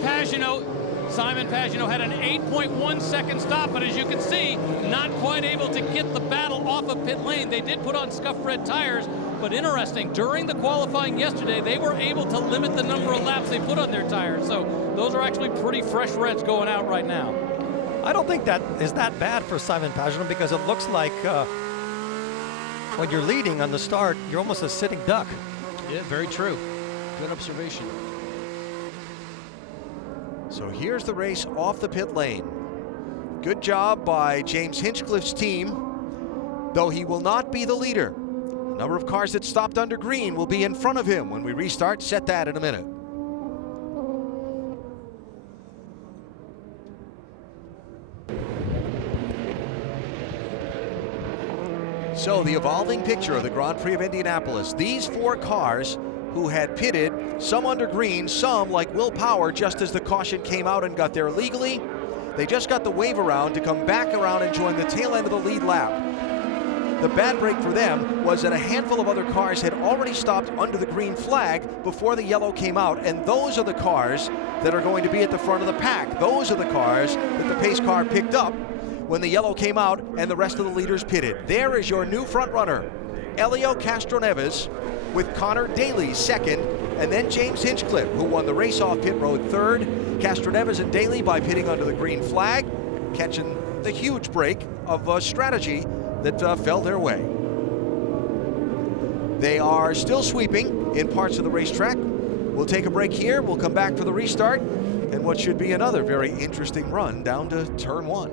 Pagenaud. Simon Pagenaud had an 8.1 second stop, but as you can see, not quite able to get the battle off of pit lane. They did put on scuffed red tires, but interesting, during the qualifying yesterday, they were able to limit the number of laps they put on their tires. So those are actually pretty fresh reds going out right now. I don't think that is that bad for Simon Pagenaud, because it looks like when you're leading on the start, you're almost a sitting duck. Yeah, very true. Good observation. So here's the race off the pit lane. Good job by James Hinchcliffe's team, though he will not be the leader. The number of cars that stopped under green will be in front of him when we restart. Set that in a minute. So the evolving picture of the Grand Prix of Indianapolis. These 4 cars who had pitted, some under green, some like Will Power, just as the caution came out and got there legally. They just got the wave around to come back around and join the tail end of the lead lap. The bad break for them was that a handful of other cars had already stopped under the green flag before the yellow came out, and those are the cars that are going to be at the front of the pack. Those are the cars that the pace car picked up when the yellow came out and the rest of the leaders pitted. There is your new front runner, Helio Castroneves, with Connor Daly second, and then James Hinchcliffe, who won the race off pit road third. Castroneves and Daly by pitting under the green flag, catching the huge break of strategy that fell their way. They are still sweeping in parts of the racetrack. We'll take a break here. We'll come back for the restart and what should be another very interesting run down to turn one.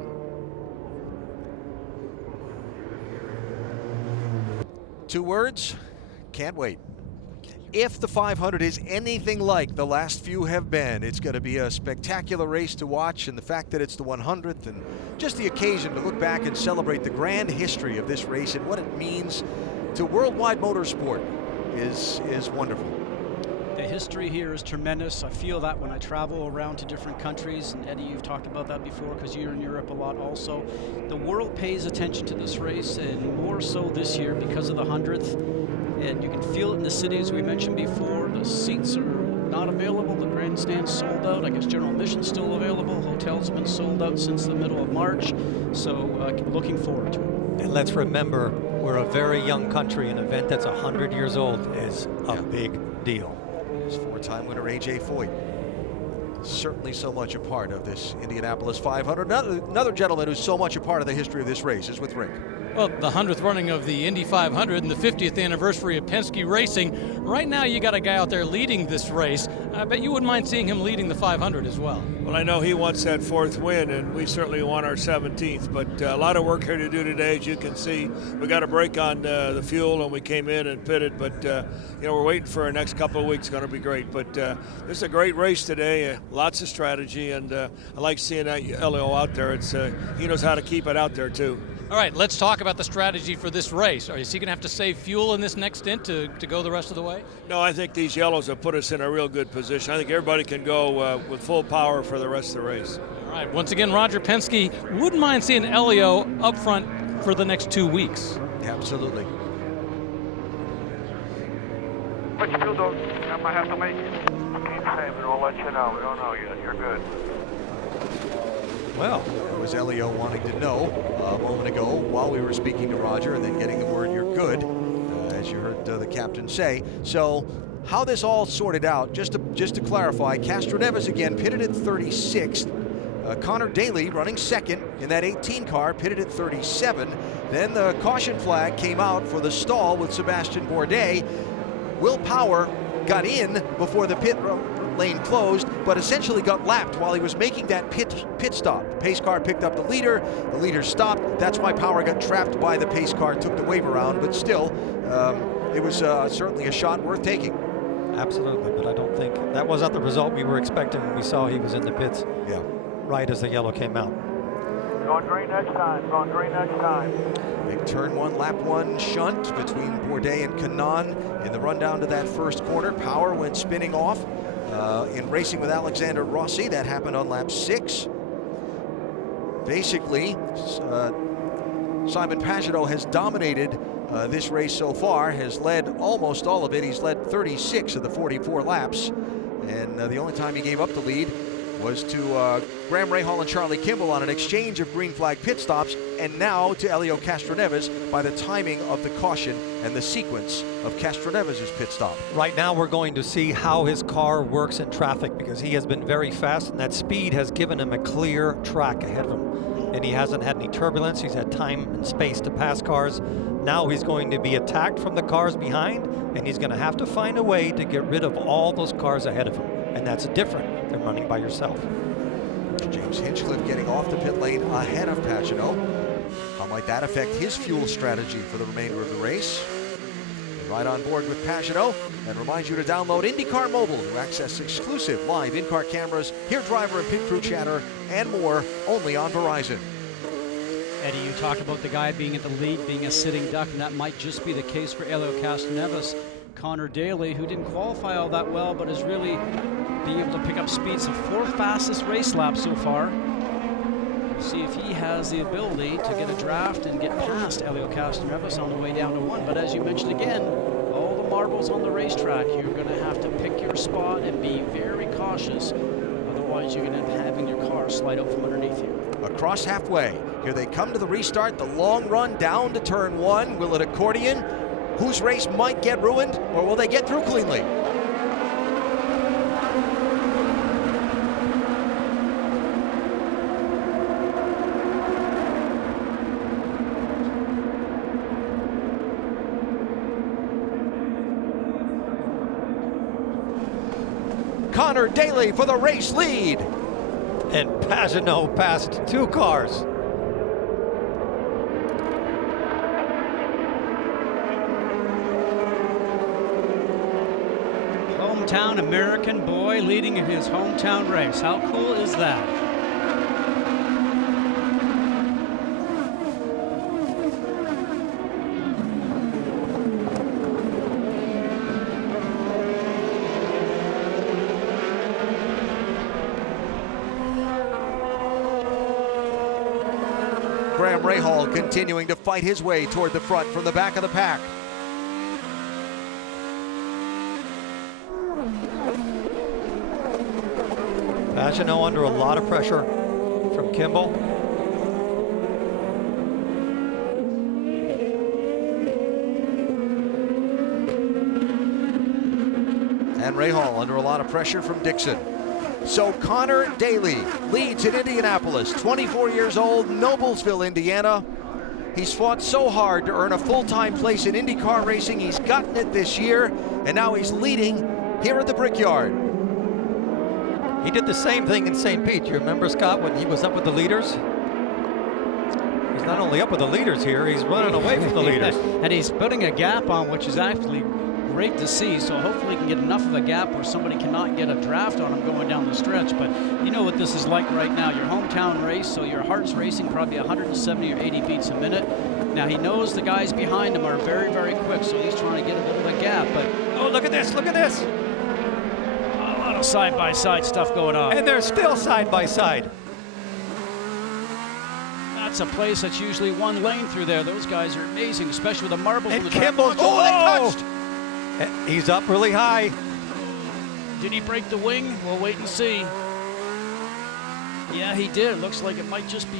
Two words, can't wait. If the 500 is anything like the last few have been, it's going to be a spectacular race to watch, and the fact that it's the 100th and just the occasion to look back and celebrate the grand history of this race and what it means to worldwide motorsport is wonderful. The history here is tremendous. I feel that when I travel around to different countries, and Eddie, you've talked about that before because you're in Europe a lot also. The world pays attention to this race, and more so this year because of the 100th. And you can feel it in the city, as we mentioned before. The seats are not available. The grandstand's sold out. I guess general admission's still available. Hotels have been sold out since the middle of March. So looking forward to it. And let's remember, we're a very young country. An event that's 100 years old is a big deal. Four-time winner A.J. Foyt, certainly so much a part of this Indianapolis 500. Another gentleman who's so much a part of the history of this race is with Rick. Well, the 100th running of the Indy 500 and the 50th anniversary of Penske Racing. Right now, you got a guy out there leading this race. I bet you wouldn't mind seeing him leading the 500 as well. Well, I know he wants that 4th win, and we certainly want our 17th. But a lot of work here to do today, as you can see. We got a break on the fuel, and we came in and pitted. But we're waiting for our next couple of weeks. Going to be great. But this is a great race today. Lots of strategy, and I like seeing that Helio out there. He knows how to keep it out there too. All right, let's talk about the strategy for this race. Is he going to have to save fuel in this next stint to go the rest of the way? No, I think these yellows have put us in a real good position. I think everybody can go with full power for the rest of the race. All right, once again, Roger Penske wouldn't mind seeing Helio up front for the next 2 weeks. Absolutely. What you do, though, I might have to make it. Can't say, but we'll let you know. We don't know yet. You're good. Well, it was Helio wanting to know a moment ago while we were speaking to Roger and then getting the word "you're good," as you heard the captain say. So, how this all sorted out, just to clarify, Castroneves again pitted at 36th. Connor Daly running second in that 18 car, pitted at 37. Then the caution flag came out for the stall with Sebastian Bourdais. Will Power got in before the pit lane closed, but essentially got lapped while he was making that pit stop. The pace car picked up the leader stopped. That's why Power got trapped by the pace car, took the wave around, but still, it was certainly a shot worth taking. Absolutely, but I don't think that was not the result we were expecting when we saw he was in the pits. Yeah. Right as the yellow came out. Going green next time. Going green next time. Big turn one, lap one shunt between Bourdais and Kanaan in the run down to that first corner. Power went spinning off. In racing with Alexander Rossi, that happened on lap 6. Basically, Simon Pagenaud has dominated this race so far, has led almost all of it. He's led 36 of the 44 laps, and the only time he gave up the lead was to Graham Rahal and Charlie Kimball on an exchange of green flag pit stops, and now to Helio Castroneves by the timing of the caution and the sequence of Castroneves' pit stop. Right now we're going to see how his car works in traffic, because he has been very fast, and that speed has given him a clear track ahead of him. And he hasn't had any turbulence. He's had time and space to pass cars. Now he's going to be attacked from the cars behind, and he's going to have to find a way to get rid of all those cars ahead of him. And that's different than running by yourself. James Hinchcliffe getting off the pit lane ahead of Pagenaud. How might that affect his fuel strategy for the remainder of the race? And right on board with Pagenaud, and remind you to download IndyCar Mobile to access exclusive live in-car cameras, hear driver and pit crew chatter, and more only on Verizon. Eddie, you talk about the guy being at the lead, being a sitting duck, and that might just be the case for Helio Castroneves. Connor Daly, who didn't qualify all that well, but is really being able to pick up speed. So 4th fastest race lap so far. See if he has the ability to get a draft and get past Helio Castroneves on the way down to 1. But as you mentioned again, all the marbles on the racetrack, you're going to have to pick your spot and be very cautious. Otherwise, you're going to end up having your car slide out from underneath you. Across halfway. Here they come to the restart. The long run down to turn 1. Will it accordion? Whose race might get ruined, or will they get through cleanly? Connor Daly for the race lead. And Pagenaud passed 2 cars. Hometown American boy leading in his hometown race. How cool is that? Graham Rahal continuing to fight his way toward the front from the back of the pack. Pagenaud under a lot of pressure from Kimball. And Rahal under a lot of pressure from Dixon. So Connor Daly leads in Indianapolis, 24 years old, Noblesville, Indiana. He's fought so hard to earn a full-time place in IndyCar racing. He's gotten it this year, and now he's leading here at the Brickyard. He did the same thing in St. Pete. You remember, Scott, when he was up with the leaders? He's not only up with the leaders here, he's running away from the leaders. And he's putting a gap on, which is actually great to see. So hopefully he can get enough of a gap where somebody cannot get a draft on him going down the stretch. But you know what this is like right now. Your hometown race, so your heart's racing probably 170 or 80 beats a minute. Now he knows the guys behind him are very, very quick, so he's trying to get a bit of a gap. But oh, look at this, look at this. A lot of side-by-side stuff going on. And they're still side-by-side. That's a place that's usually one lane through there. Those guys are amazing, especially with the marbles on And the track. Kimball, Oh, they touched! He's up really high. Did he break the wing? We'll wait and see. Yeah, he did. It looks like it might just be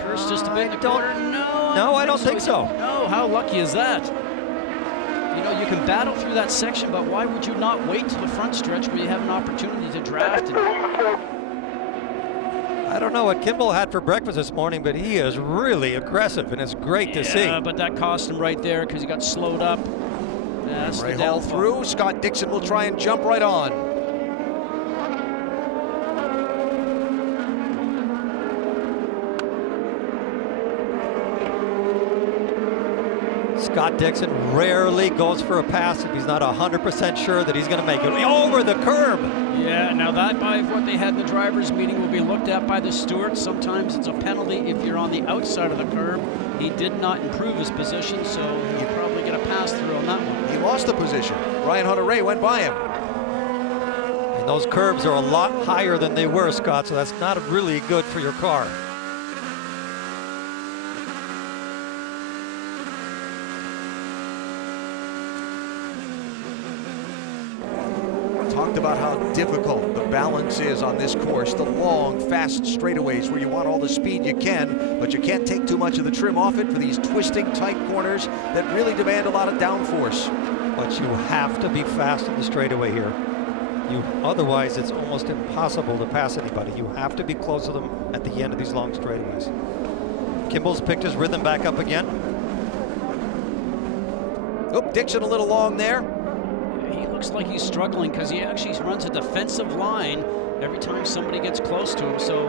cursed just a bit in the corner. No, I don't think so. No, how lucky is that? You know, you can battle through that section, but why would you not wait to the front stretch where you have an opportunity to draft? I don't know what Kimball had for breakfast this morning, but he is really aggressive, and it's great to see. Yeah, but that cost him right there because he got slowed up. That's the Rahal downfall. through. Scott Dixon will try and jump right on. Scott Dixon rarely goes for a pass if he's not 100% sure that he's going to make it over the curb. Yeah, now that by what they had in the drivers' meeting will be looked at by the stewards. Sometimes it's a penalty if you're on the outside of the curb. He did not improve his position, so he'll probably get a pass through on that one. He lost the position. Ryan Hunter-Reay went by him. And those curbs are a lot higher than they were, Scott, so that's not really good for your car. Talked about how difficult the balance is on this course. The long, fast straightaways where you want all the speed you can, but you can't take too much of the trim off it for these twisting, tight corners that really demand a lot of downforce. But you have to be fast in the straightaway here. Otherwise, it's almost impossible to pass anybody. You have to be close to them at the end of these long straightaways. Kimball's picked his rhythm back up again. Oh, Dixon a little long there. He looks like he's struggling because he actually runs a defensive line every time somebody gets close to him. So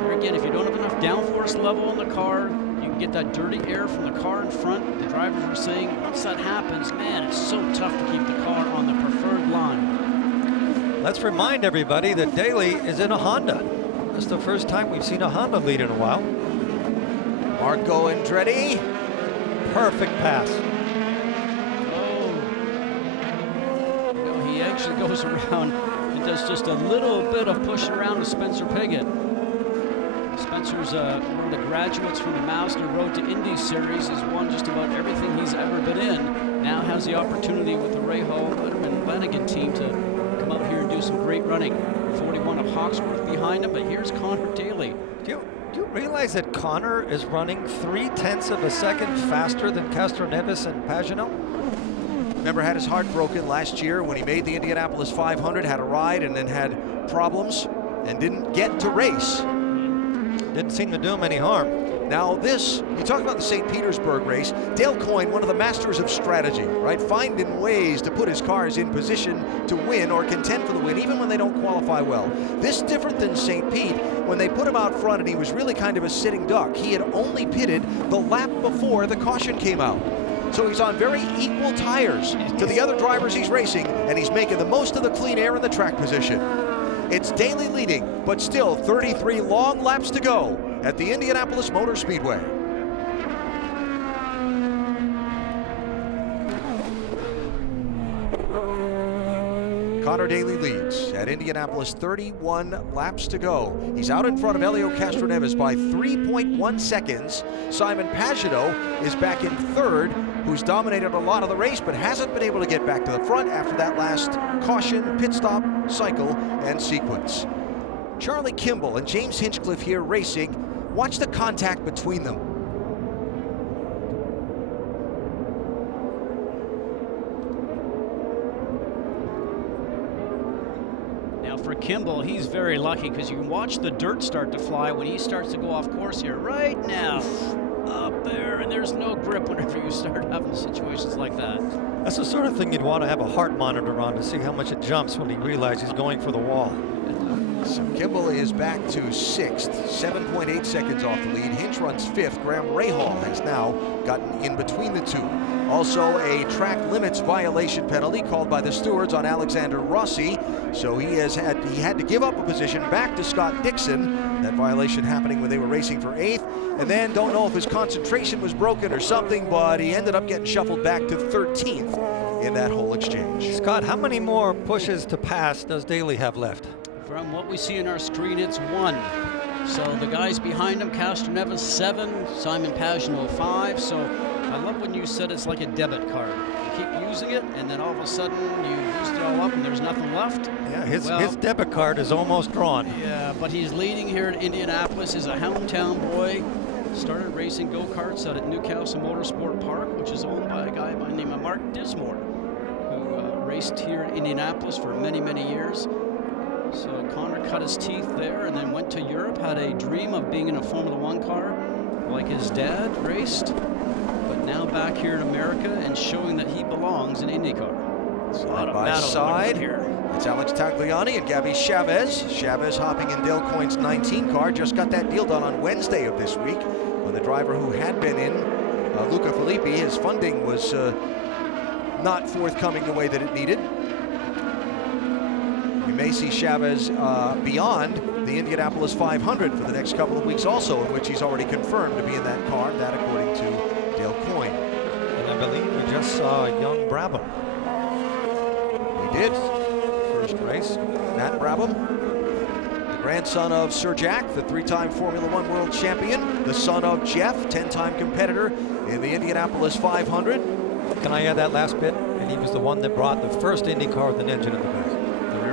here again, if you don't have enough downforce level in the car, you can get that dirty air from the car in front. The drivers are saying once that happens, man, it's so tough to keep the car on the preferred line. Let's remind everybody that Daly is in a Honda. That's the first time we've seen a Honda lead in a while. Marco Andretti. Perfect pass. He actually goes around and does just a little bit of push around with Spencer Piggott. sponsors one of the graduates from the Mazda Road to Indy series. He's won just about everything he's ever been in. Now has the opportunity with the Ray Hall Letterman Lanigan team to come out here and do some great running. 41 of Hawksworth behind him, but here's Connor Daly. Do you realize that Connor is running 0.3 of a second faster than Castroneves and Pagenaud? Remember, had his heart broken last year when he made the Indianapolis 500, had a ride and then had problems and didn't get to race. Didn't seem to do him any harm. Now this, you talk about the St. Petersburg race, Dale Coyne, one of the masters of strategy, right? Finding ways to put his cars in position to win or contend for the win, even when they don't qualify well. This different than St. Pete, when they put him out front and he was really kind of a sitting duck. He had only pitted the lap before the caution came out. So he's on very equal tires to the other drivers he's racing, and he's making the most of the clean air in the track position. It's Daly leading, but still 33 long laps to go at the Indianapolis Motor Speedway. Connor Daly leads at Indianapolis, 31 laps to go. He's out in front of Helio Castroneves by 3.1 seconds. Simon Pagenaud is back in third, who's dominated a lot of the race but hasn't been able to get back to the front after that last caution, pit stop, cycle, and sequence. Charlie Kimball and James Hinchcliffe here racing. Watch the contact between them. For Kimball, he's very lucky because you can watch the dirt start to fly when he starts to go off course here right now. Up there, and there's no grip whenever you start having situations like that. That's the sort of thing you'd want to have a heart monitor on to see how much it jumps when he realizes he's going for the wall. So Kimball is back to sixth, 7.8 seconds off the lead. Hinch runs fifth. Graham Rahal has now gotten in between the two. Also a track limits violation penalty called by the stewards on Alexander Rossi. So he had to give up a position back to Scott Dixon. That violation happening when they were racing for eighth. And then don't know if his concentration was broken or something, but he ended up getting shuffled back to 13th in that whole exchange. Scott, how many more pushes to pass does Daly have left? From what we see in our screen, it's 1. So the guys behind him, Castroneves 7, Simon Pagenaud 5. So I love when you said it's like a debit card. You keep using it, and then all of a sudden you've used it all up and there's nothing left. Yeah, his debit card is almost drawn. Yeah, but he's leading here at Indianapolis. He's a hometown boy. Started racing go-karts out at Newcastle Motorsport Park, which is owned by a guy by the name of Mark Dismore, who raced here in Indianapolis for many, many years. So Connor cut his teeth there and then went to Europe, had a dream of being in a Formula One car like his dad raced, but now back here in America and showing that he belongs in IndyCar. Side by side here. It's Alex Tagliani and Gabby Chavez. Chavez hopping in Dale Coyne's 19 car. Just got that deal done on Wednesday of this week when the driver who had been in, Luca Filippi, his funding was not forthcoming the way that it needed. We may see Chavez beyond the Indianapolis 500 for the next couple of weeks also, in which he's already confirmed to be in that car, that according to Dale Coyne. And I believe we just saw young Brabham. We did. First race, Matt Brabham, the grandson of Sir Jack, the 3-time Formula One world champion, the son of Jeff, 10-time competitor in the Indianapolis 500. Can I add that last bit? And he was the one that brought the first IndyCar with an engine in the back.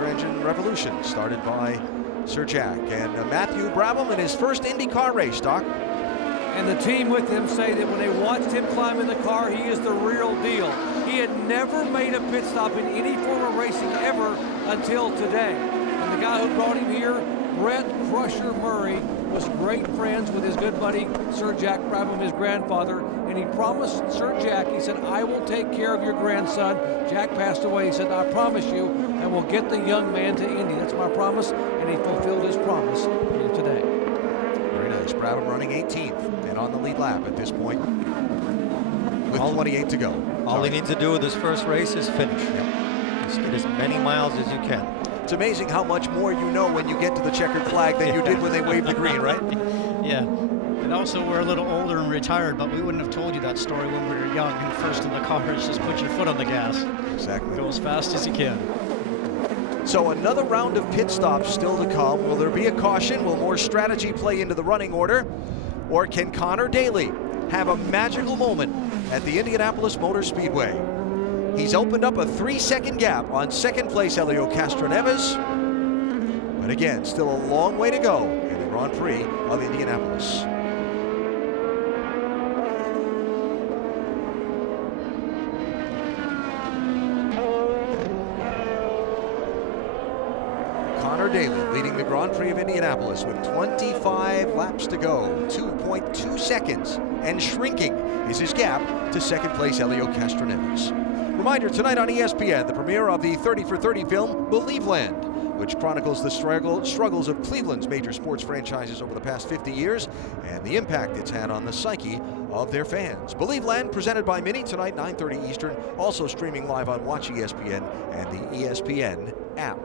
Engine revolution started by Sir Jack, and Matthew Brabham in his first IndyCar race, Doc. And the team with him say that when they watched him climb in the car, he is the real deal. He had never made a pit stop in any form of racing ever until today. And the guy who brought him here, Brett Crusher Murray, was great friends with his good buddy Sir Jack Brabham, his grandfather, and he promised Sir Jack, he said, I will take care of your grandson. Jack passed away. He said, I promise you, and we'll get the young man to Indy. That's my promise, and he fulfilled his promise here today. Very nice. Brabham running 18th and on the lead lap at this point with 28 to go. All he needs to do with his first race is finish. Yep. Just get as many miles as you can. It's amazing how much more you know when you get to the checkered flag than you did when they waved the green, right? Yeah. And also, we're a little older and retired, but we wouldn't have told you that story when we were young and first in the car. It's just put your foot on the gas. Exactly. Go as fast as you can. So another round of pit stops still to come. Will there be a caution? Will more strategy play into the running order? Or can Connor Daly have a magical moment at the Indianapolis Motor Speedway? He's opened up a 3-second gap on second place Helio Castroneves. But again, still a long way to go in the Grand Prix of Indianapolis. Connor Daly leading the Grand Prix of Indianapolis with 25 laps to go, 2.2 seconds, and shrinking is his gap to second place Helio Castroneves. Reminder, tonight on ESPN, the premiere of the 30 for 30 film, Believeland, which chronicles the struggles of Cleveland's major sports franchises over the past 50 years and the impact it's had on the psyche of their fans. Believeland, presented by Mini, tonight 9:30 Eastern, also streaming live on Watch ESPN and the ESPN app.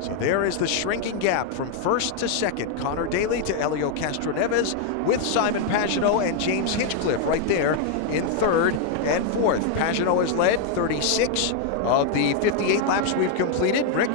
So there is the shrinking gap from first to second. Connor Daly to Helio Castroneves, with Simon Pagenaud and James Hinchcliffe right there in third and fourth. Pagenaud has led 36 of the 58 laps we've completed. Rick?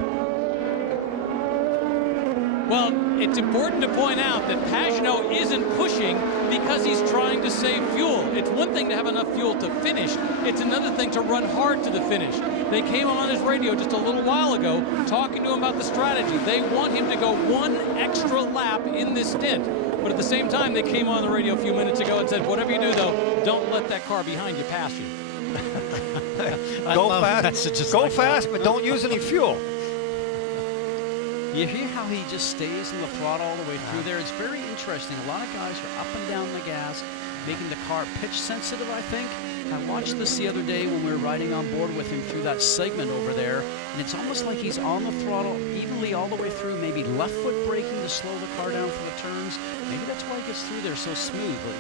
Well, it's important to point out that Pagenaud isn't pushing because he's trying to save fuel. It's one thing to have enough fuel to finish. It's another thing to run hard to the finish. They came on his radio just a little while ago talking to him about the strategy. They want him to go one extra lap in this stint. But at the same time, they came on the radio a few minutes ago and said, whatever you do, though, don't let that car behind you pass you. Go fast, but don't use any fuel. You hear how he just stays in the throttle all the way through there? It's very interesting. A lot of guys are up and down the gas, making the car pitch sensitive, I think. I watched this the other day when we were riding on board with him through that segment over there, and it's almost like he's on the throttle evenly all the way through, maybe left foot braking to slow the car down for the turns. Maybe that's why he gets through there so smoothly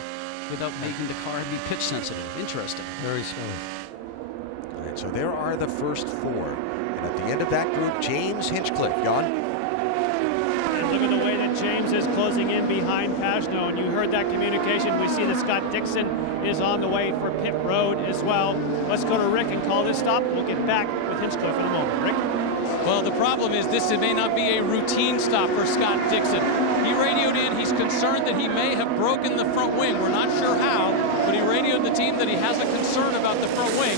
without making the car be pitch sensitive. Interesting. Very smooth. All right, so there are the first four. And at the end of that group, James Hinchcliffe, gone. Look at the way that James is closing in behind Pagenaud, and you heard that communication. We see that Scott Dixon is on the way for pit road as well. Let's go to Rick and call this stop. We'll get back with Hinchcliffe in a moment. Rick? Well, the problem is this may not be a routine stop for Scott Dixon. He radioed in. He's concerned that he may have broken the front wing. We're not sure how, but he radioed the team that he has a concern about the front wing.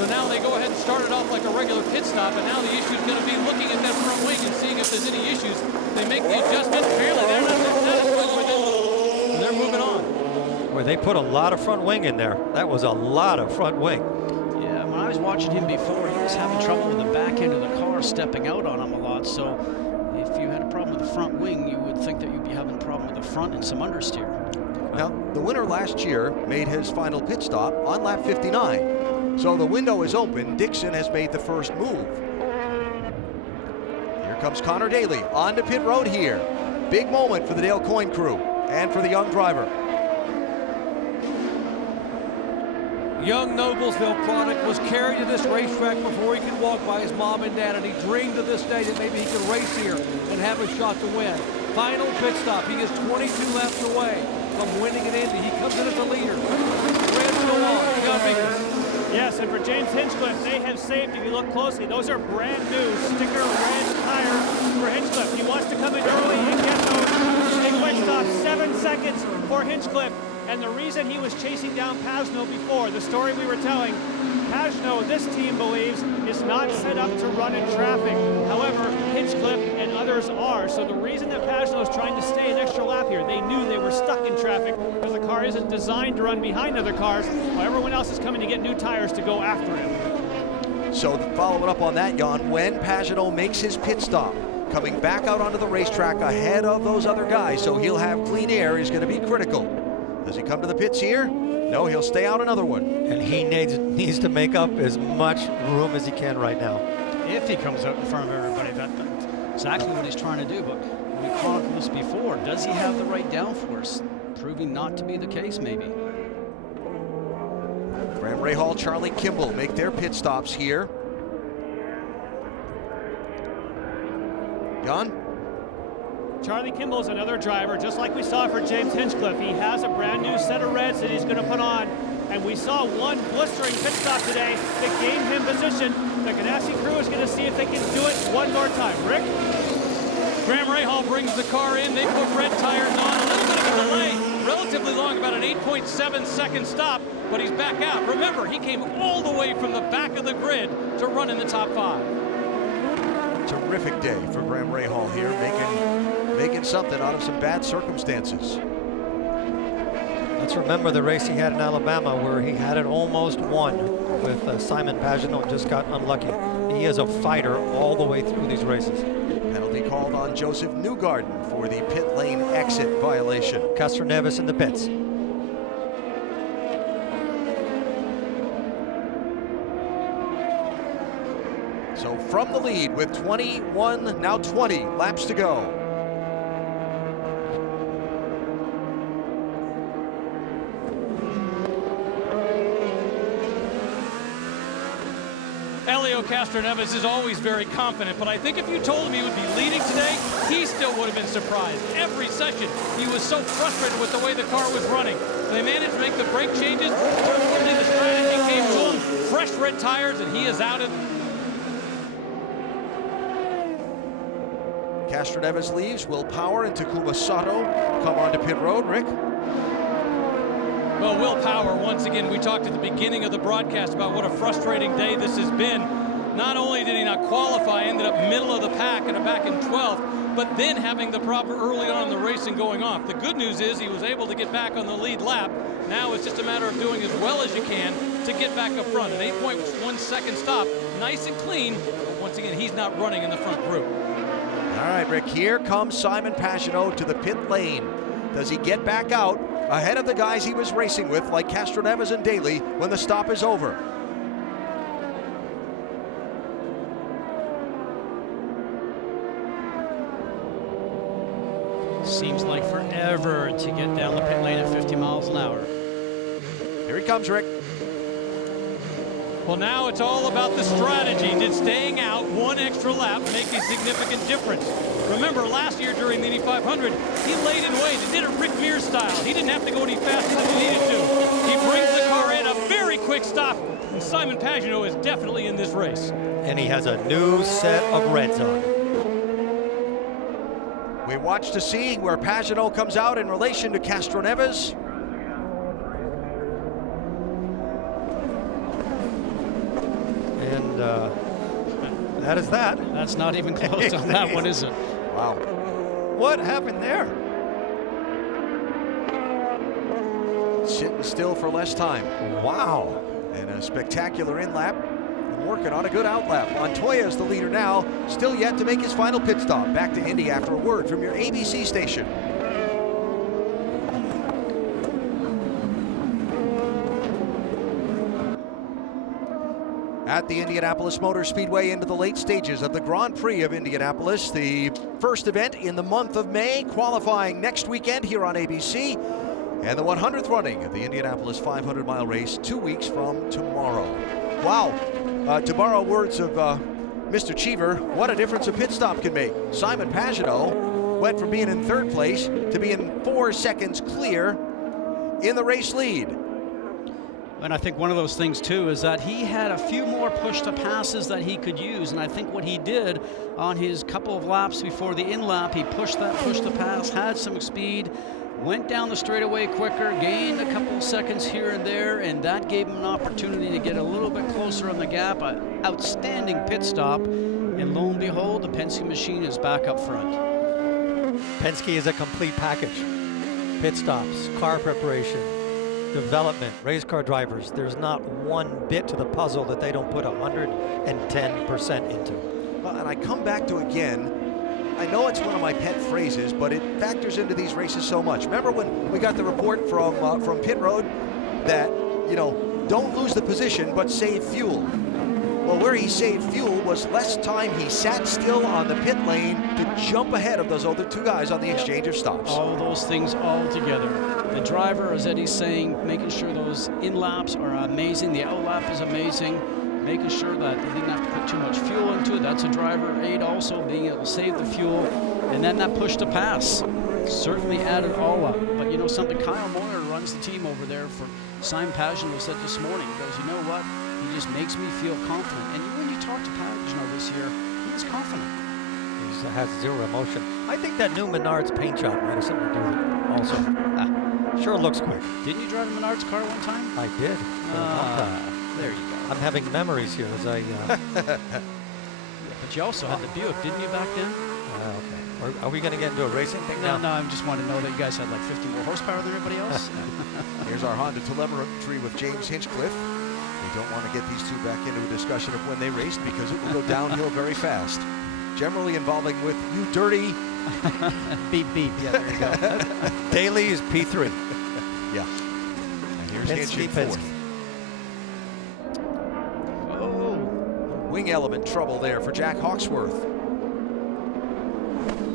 So now they go ahead and start it off like a regular pit stop, and now the issue is going to be looking at that front wing and seeing if there's any issues. They make the adjustment. Apparently they're not satisfied with it, and they're moving on. Where they put a lot of front wing in there. That was a lot of front wing. Yeah, when I was watching him before, he was having trouble with the back end of the car, stepping out on him a lot. So if you had a problem with the front wing, you would think that you'd be having a problem with the front and some understeer. Now, the winner last year made his final pit stop on lap 59. So the window is open. Dixon has made the first move. Here comes Connor Daly onto pit road here. Big moment for the Dale Coyne crew and for the young driver. Young Noblesville product was carried to this racetrack before he could walk by his mom and dad, and he dreamed to this day that maybe he could race here and have a shot to win. Final pit stop. He is 22 laps away from winning at Indy. He comes in as the leader. Reds go on. John Biggers. Yes, and for James Hinchcliffe, they have saved, if you look closely, those are brand new sticker red tires for Hinchcliffe. He wants to come in early and get those. A quick stop, 7 seconds for Hinchcliffe. And the reason he was chasing down Pagenaud before, the story we were telling, Pagenaud, this team believes, is not set up to run in traffic. However, Hinchcliffe and others are. So the reason that Pagenaud is trying to stay an extra lap here, they knew they were stuck in traffic because the car isn't designed to run behind other cars, while everyone else is coming to get new tires to go after him. So following up on that, Jan, when Pagenaud makes his pit stop, coming back out onto the racetrack ahead of those other guys, so he'll have clean air, is going to be critical. Does he come to the pits here? No, he'll stay out another one. And he needs to make up as much room as he can right now. If he comes out in front of everybody, that's exactly what he's trying to do. But we chronicled this before. Does he have the right downforce? Proving not to be the case, maybe. Graham Rahal, Charlie Kimball make their pit stops here. Jan? Charlie Kimball is another driver, just like we saw for James Hinchcliffe. He has a brand new set of reds that he's going to put on. And we saw one blistering pit stop today that gained him position The Ganassi crew is going to see if they can do it one more time. Rick? Graham Rahal brings the car in. They put red tires on. A little bit of a delay, relatively long, about an 8.7-second stop, but he's back out. Remember, he came all the way from the back of the grid to run in the top 5. Terrific day for Graham Rahal here, making something out of some bad circumstances. Let's remember the race he had in Alabama where he had it almost won with Simon Pagenaud and just got unlucky. He is a fighter all the way through these races. Penalty called on Joseph Newgarden for the pit lane exit violation. Castroneves in the pits. So from the lead with 21, now 20 laps to go. Castroneves is always very confident, but I think if you told him he would be leading today, he still would have been surprised. Every session, he was so frustrated with the way the car was running. They managed to make the brake changes. Unfortunately, the strategy came to him. Fresh red tires, and he is out of. Castroneves leaves. Will Power and Takuma Sato come onto pit road. Rick? Well, Will Power, once again, we talked at the beginning of the broadcast about what a frustrating day this has been. Not only did he not qualify, ended up middle of the pack and back in 12th, but then having the problem early on in the racing going off. The good news is he was able to get back on the lead lap. Now it's just a matter of doing as well as you can to get back up front. An 8.1 second stop, nice and clean, but once again, he's not running in the front group. All right, Rick, here comes Simon Pagenaud to the pit lane. Does he get back out ahead of the guys he was racing with, like Castroneves and Daly, when the stop is over? Seems like forever to get down the pit lane at 50 miles an hour. Here he comes, Rick. Well, now it's all about the strategy. Did staying out one extra lap make a significant difference? Remember, last year during the Indy 500, he laid in wait. He did it Rick Mears style. He didn't have to go any faster than he needed to. He brings the car in, a very quick stop, and Simon Pagenaud is definitely in this race. And he has a new set of reds on. We watch to see where Pagenaud comes out in relation to Castroneves. And that is that. That's not even close on that one, is it? Wow. What happened there? Sitting still for less time. Wow. And a spectacular in-lap. Working on a good outlap. Montoya is the leader now, still yet to make his final pit stop. Back to Indy after a word from your ABC station. At the Indianapolis Motor Speedway, into the late stages of the Grand Prix of Indianapolis, the first event in the month of May, qualifying next weekend here on ABC, and the 100th running of the Indianapolis 500-mile race 2 weeks from tomorrow. Wow. To borrow words of Mr. Cheever, what a difference a pit stop can make. Simon Pagenaud went from being in third place to being 4 seconds clear in the race lead. And I think one of those things too is that he had a few more push-to-passes that he could use, and I think what he did on his couple of laps before the in-lap, he pushed that push-to-pass, had some speed, went down the straightaway quicker, gained a couple of seconds here and there, and that gave him an opportunity to get a little bit closer on the gap. An outstanding pit stop, and lo and behold, the Penske machine is back up front. Penske is a complete package. Pit stops, car preparation, development, race car drivers. There's not one bit to the puzzle that they don't put 110% into. Well, and I come back to again, I know it's one of my pet phrases, but it factors into these races so much. Remember when we got the report from pit road that, you know, don't lose the position, but save fuel. Well, where he saved fuel was less time he sat still on the pit lane to jump ahead of those other two guys on the exchange of stops. All those things all together. The driver, as Eddie's saying, making sure those in-laps are amazing. The out-lap is amazing. Making sure that they didn't have to put too much fuel into it. That's a driver aid also, being able to save the fuel. And then that push to pass certainly added all up. But you know something, Kyle Moyer runs the team over there for Simon Pagenaud said this morning. He goes, you know what? He just makes me feel confident. And when you talk to Pagano this year, he's confident. He has zero emotion. I think that new Menards paint job might have something to do with it also. Sure looks quick. Didn't you drive a Menards car one time? I did. For a long time. There you go. I'm having memories here as I... But you also had the Buick, didn't you, back then? Okay. Are we going to get into a racing thing now? No, I just want to know that you guys had like 50 more horsepower than everybody else. Here's our Honda telemetry with James Hinchcliffe. We don't want to get these two back into a discussion of when they raced because it will go downhill very fast. Generally involving with you dirty. Beep, beep. Yeah, there you go. Daly is P3. Yeah. And here's Hinch in fourth. Oh, wing element trouble there for Jack Hawksworth.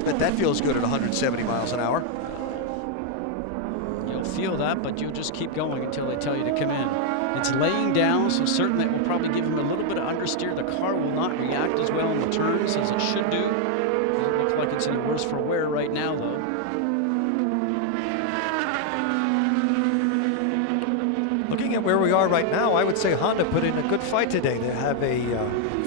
Bet that feels good at 170 miles an hour. You'll feel that, but you'll just keep going until they tell you to come in. It's laying down, so certainly it will probably give him a little bit of understeer. The car will not react as well in the turns as it should do. Doesn't look like it's any worse for wear right now, though. Looking at where we are right now, I would say Honda put in a good fight today. They have a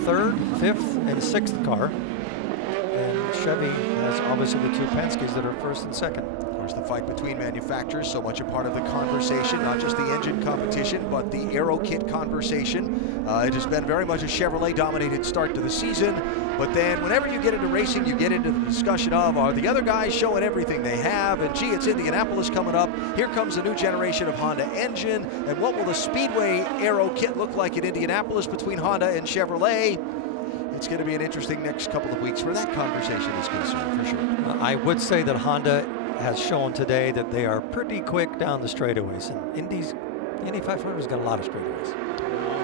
third, fifth, and sixth car. And Chevy has obviously the two Penske's that are first and second. Of course, the fight between manufacturers, so much a part of the conversation, not just the engine competition, but the aero kit conversation. It has been very much a Chevrolet-dominated start to the season, but then whenever you get into racing, you get into the discussion of, are the other guys showing everything they have? And gee, it's Indianapolis coming up. Here comes a new generation of Honda engine, and what will the Speedway aero kit look like in Indianapolis between Honda and Chevrolet? It's going to be an interesting next couple of weeks where that conversation is concerned, for sure. I would say that Honda has shown today that they are pretty quick down the straightaways. And the Indy 500's got a lot of straightaways.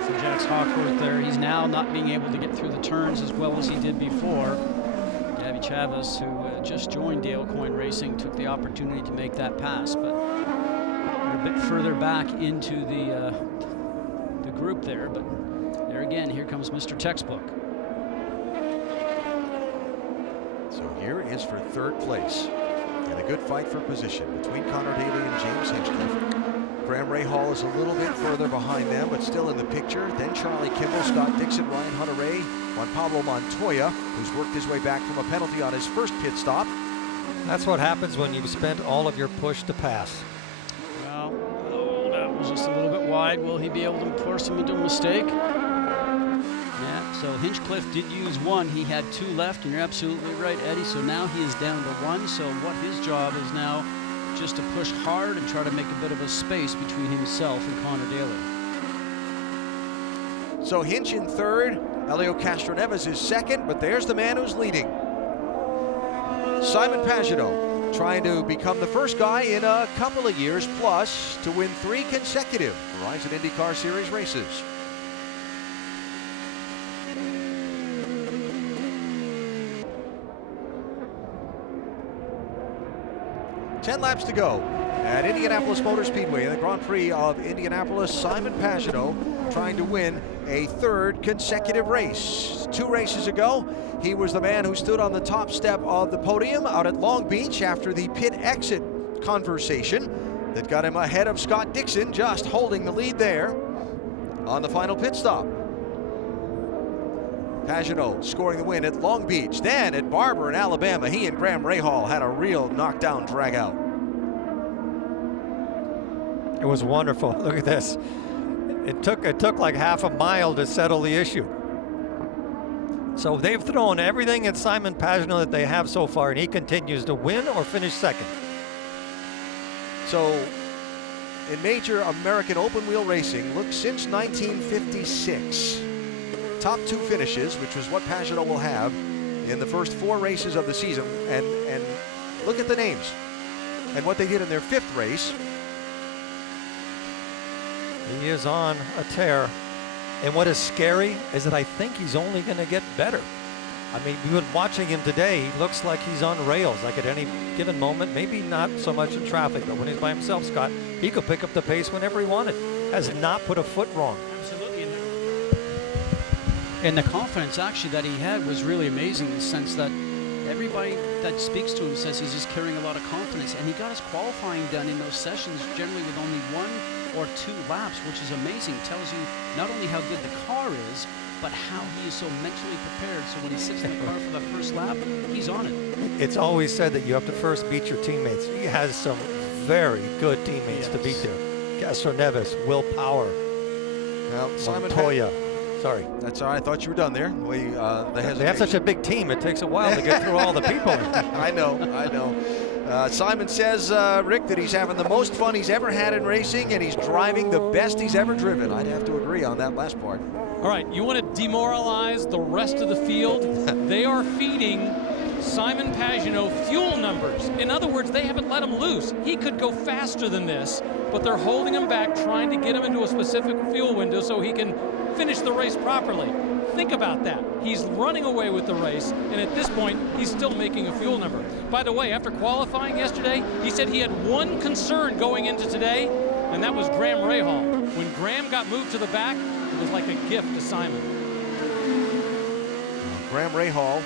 For Jack Hawksworth there, he's now not being able to get through the turns as well as he did before. Gabby Chavez, who just joined Dale Coyne Racing, took the opportunity to make that pass, but we're a bit further back into the group there. But there again, here comes Mr. Textbook. So here is for third place. And a good fight for position between Connor Daly and James Hinchcliffe. Graham Rahal is a little bit further behind them, but still in the picture. Then Charlie Kimball, Scott Dixon, Ryan Hunter-Reay, Juan Pablo Montoya, who's worked his way back from a penalty on his first pit stop. That's what happens when you've spent all of your push to pass. Well, that was just a little bit wide. Will he be able to force him into a mistake? So Hinchcliffe did use one. He had two left, and you're absolutely right, Eddie. So now he is down to one. So what his job is now just to push hard and try to make a bit of a space between himself and Connor Daly. So Hinch in third, Elio Castroneves is second, but there's the man who's leading. Simon Pagenaud trying to become the first guy in a couple of years plus to win 3 consecutive Verizon IndyCar Series races. Ten laps to go at Indianapolis Motor Speedway in the Grand Prix of Indianapolis. Simon Pagenaud trying to win a third consecutive race. 2 races ago, he was the man who stood on the top step of the podium out at Long Beach after the pit exit conversation that got him ahead of Scott Dixon, just holding the lead there on the final pit stop. Pagenaud scoring the win at Long Beach. Then at Barber in Alabama, he and Graham Rahal had a real knockdown drag out. It was wonderful. Look at this. It took like half a mile to settle the issue. So they've thrown everything at Simon Pagenaud that they have so far, and he continues to win or finish second. So in major American open wheel racing, look, since 1956, top 2 finishes, which was what Pagenaud will have in the first 4 races of the season. And look at the names and what they did in their 5th race. He is on a tear. And what is scary is that I think he's only going to get better. I mean, we've been watching him today. He looks like he's on rails, like at any given moment. Maybe not so much in traffic, but when he's by himself, Scott, he could pick up the pace whenever he wanted. Has not put a foot wrong. Absolutely. And the confidence actually that he had was really amazing in the sense that everybody that speaks to him says he's just carrying a lot of confidence. And he got his qualifying done in those sessions generally with only 1 or 2 laps, which is amazing. It tells you not only how good the car is, but how he is so mentally prepared. So when he sits in the car for the first lap, he's on it. It's always said that you have to first beat your teammates. He has some very good teammates to beat there. Castroneves, Will Power, Well, Simon Montoya. Sorry. That's all right. I thought you were done there. They have such a big team, it takes a while to get through all the people. I know. Simon says, Rick, that he's having the most fun he's ever had in racing, and he's driving the best he's ever driven. I'd have to agree on that last part. All right, you want to demoralize the rest of the field? They are feeding Simon Pagenaud fuel numbers. In other words, they haven't let him loose. He could go faster than this, but they're holding him back, trying to get him into a specific fuel window so he can finish the race properly. Think about that. He's running away with the race, and at this point, he's still making a fuel number. By the way, after qualifying yesterday, he said he had one concern going into today, and that was Graham Rahal. When Graham got moved to the back, it was like a gift to Simon. Graham Rahal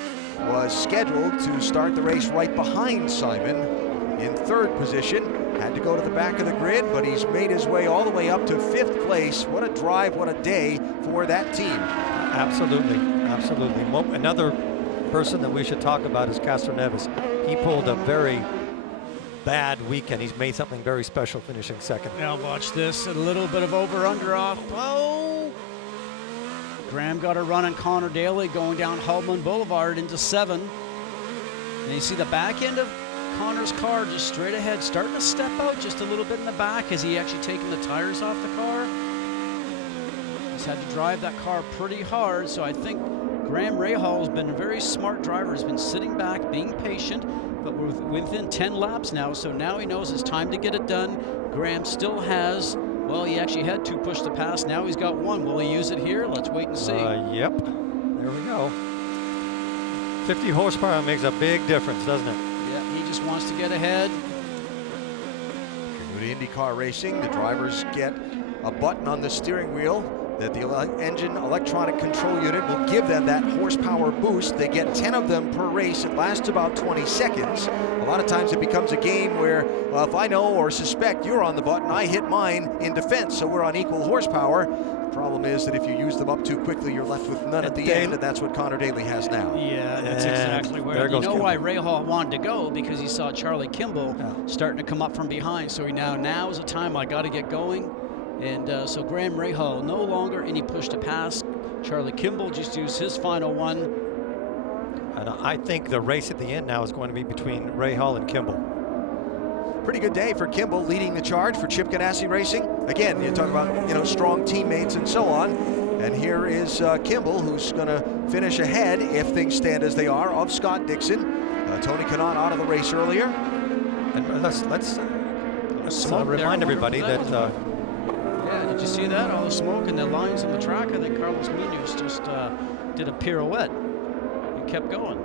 was scheduled to start the race right behind Simon in 3rd position. Had to go to the back of the grid, but he's made his way all the way up to 5th place. What a drive, what a day for that team. Absolutely, absolutely. Well, another person that we should talk about is Castroneves. He pulled a very bad weekend. He's made something very special, finishing 2nd. Now watch this, a little bit of over-under off. Oh! Graham got a run on Connor Daly going down Haldman Boulevard into 7. And you see the back end of Connor's car just straight ahead, starting to step out just a little bit in the back. Has he actually taken the tires off the car? He's had to drive that car pretty hard, so I think Graham Rahal has been a very smart driver. He's been sitting back, being patient, but we're within 10 laps now, so now he knows it's time to get it done. Graham still has, well, he actually had 2 push to pass. Now he's got 1. Will he use it here? Let's wait and see. Yep, there we go. 50 horsepower makes a big difference, doesn't it? Yeah, he just wants to get ahead. New to IndyCar racing, the drivers get a button on the steering wheel that the engine electronic control unit will give them that horsepower boost. They get 10 of them per race. It lasts about 20 seconds. A lot of times it becomes a game where, well, if I know or suspect you're on the button, I hit mine in defense, so we're on equal horsepower. The problem is that if you use them up too quickly, you're left with none at the end, and that's what Connor Daly has now. Yeah, that's exactly where. You know why Rahal wanted to go? Because he saw Charlie Kimball starting to come up from behind. So now is the time I got to get going. And so Graham Rahal no longer any push to pass. Charlie Kimball just used his final one. And I think the race at the end now is going to be between Rahal and Kimball. Pretty good day for Kimball, leading the charge for Chip Ganassi Racing. Again, you talk about strong teammates and so on. And here is Kimball, who's going to finish ahead, if things stand as they are, of Scott Dixon. Tony Kanaan out of the race earlier. And let's remind everybody that. Yeah, did you see that? All the smoke and the lines on the track. I think Carlos Munoz just did a pirouette and kept going.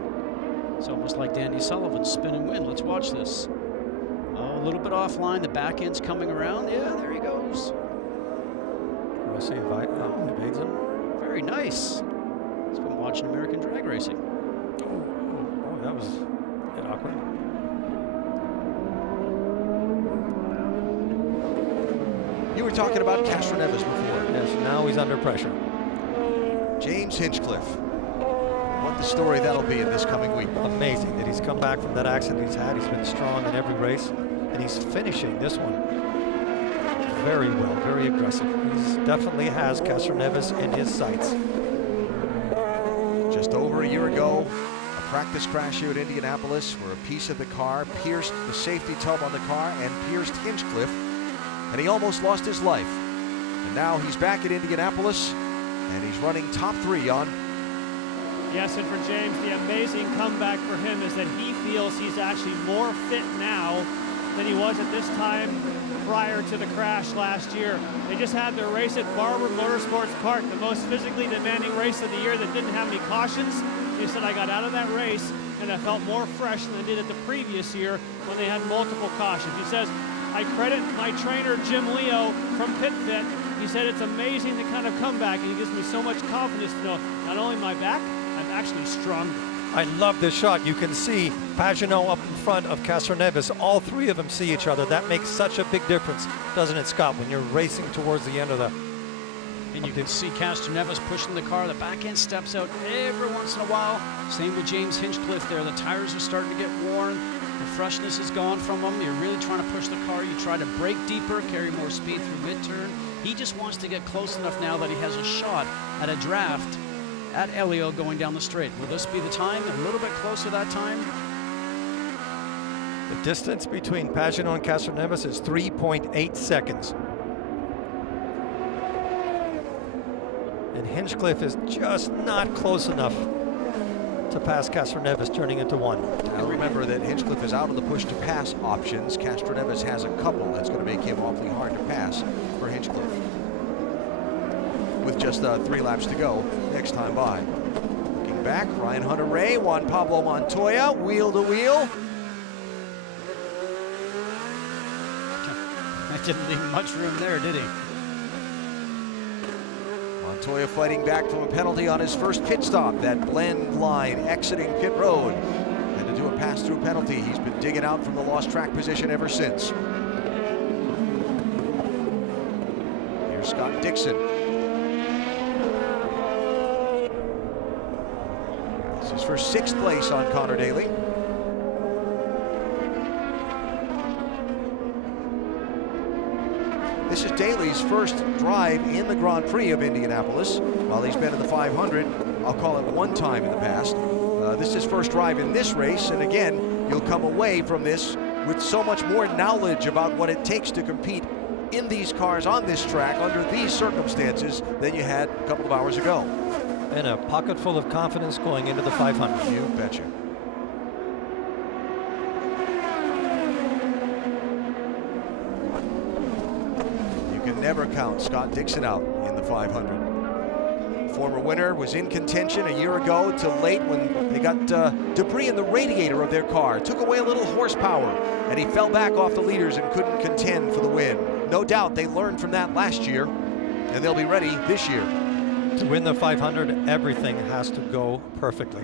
It's almost like Danny Sullivan spin and win. Let's watch this. Oh, a little bit offline. The back end's coming around. Yeah, there he goes. Rossi evades him. Very nice. He's been watching American drag racing. Oh, that was a bit awkward. You were talking about Castroneves before. Yes, now he's under pressure. James Hinchcliffe. What the story that'll be in this coming week. Amazing that he's come back from that accident he's had. He's been strong in every race, and he's finishing this one very well, very aggressive. He definitely has Castroneves in his sights. Just over a year ago, a practice crash here at Indianapolis where a piece of the car pierced the safety tub on the car and pierced Hinchcliffe, and he almost lost his life. And now he's back at Indianapolis, and he's running top 3 on. Yes, and for James, the amazing comeback for him is that he feels he's actually more fit now than he was at this time prior to the crash last year. They just had their race at Barber Motorsports Park, the most physically demanding race of the year that didn't have any cautions. He said, I got out of that race and I felt more fresh than I did at the previous year when they had multiple cautions. He says, I credit my trainer, Jim Leo from PitFit. He said, it's amazing the kind of comeback, and he gives me so much confidence to know not only my back, I'm actually stronger. I love this shot. You can see Pagenaud up in front of Castroneves. All three of them see each other. That makes such a big difference, doesn't it, Scott, when you're racing towards the end of the... And you can see Castroneves pushing the car. The back end steps out every once in a while. Same with James Hinchcliffe there. The tires are starting to get worn. The freshness is gone from them. You're really trying to push the car. You try to brake deeper, carry more speed through mid-turn. He just wants to get close enough now that he has a shot at a draft at Elio going down the straight. Will this be the time? A little bit closer that time? The distance between Pagenaud and Castroneves is 3.8 seconds. And Hinchcliffe is just not close enough to pass Castroneves, turning into one. Now remember that Hinchcliffe is out of the push-to-pass options. Castroneves has a couple. That's going to make him awfully hard to pass for Hinchcliffe. With just 3 laps to go next time by. Looking back, Ryan Hunter-Reay, Juan Pablo Montoya, wheel to wheel. That didn't leave much room there, did he? Montoya fighting back from a penalty on his first pit stop. That blend line exiting pit road. Had to do a pass-through penalty. He's been digging out from the lost track position ever since. Here's Scott Dixon. This is for 6th place on Connor Daly. This is Daly's first drive in the Grand Prix of Indianapolis. While he's been in the 500, I'll call it one time in the past. This is his first drive in this race, and again, you'll come away from this with so much more knowledge about what it takes to compete in these cars on this track under these circumstances than you had a couple of hours ago. And a pocket full of confidence going into the 500. You betcha. Never count Scott Dixon out in the 500. Former winner was in contention a year ago till late when they got debris in the radiator of their car. Took away a little horsepower, and he fell back off the leaders and couldn't contend for the win. No doubt they learned from that last year, and they'll be ready this year. To win the 500, everything has to go perfectly.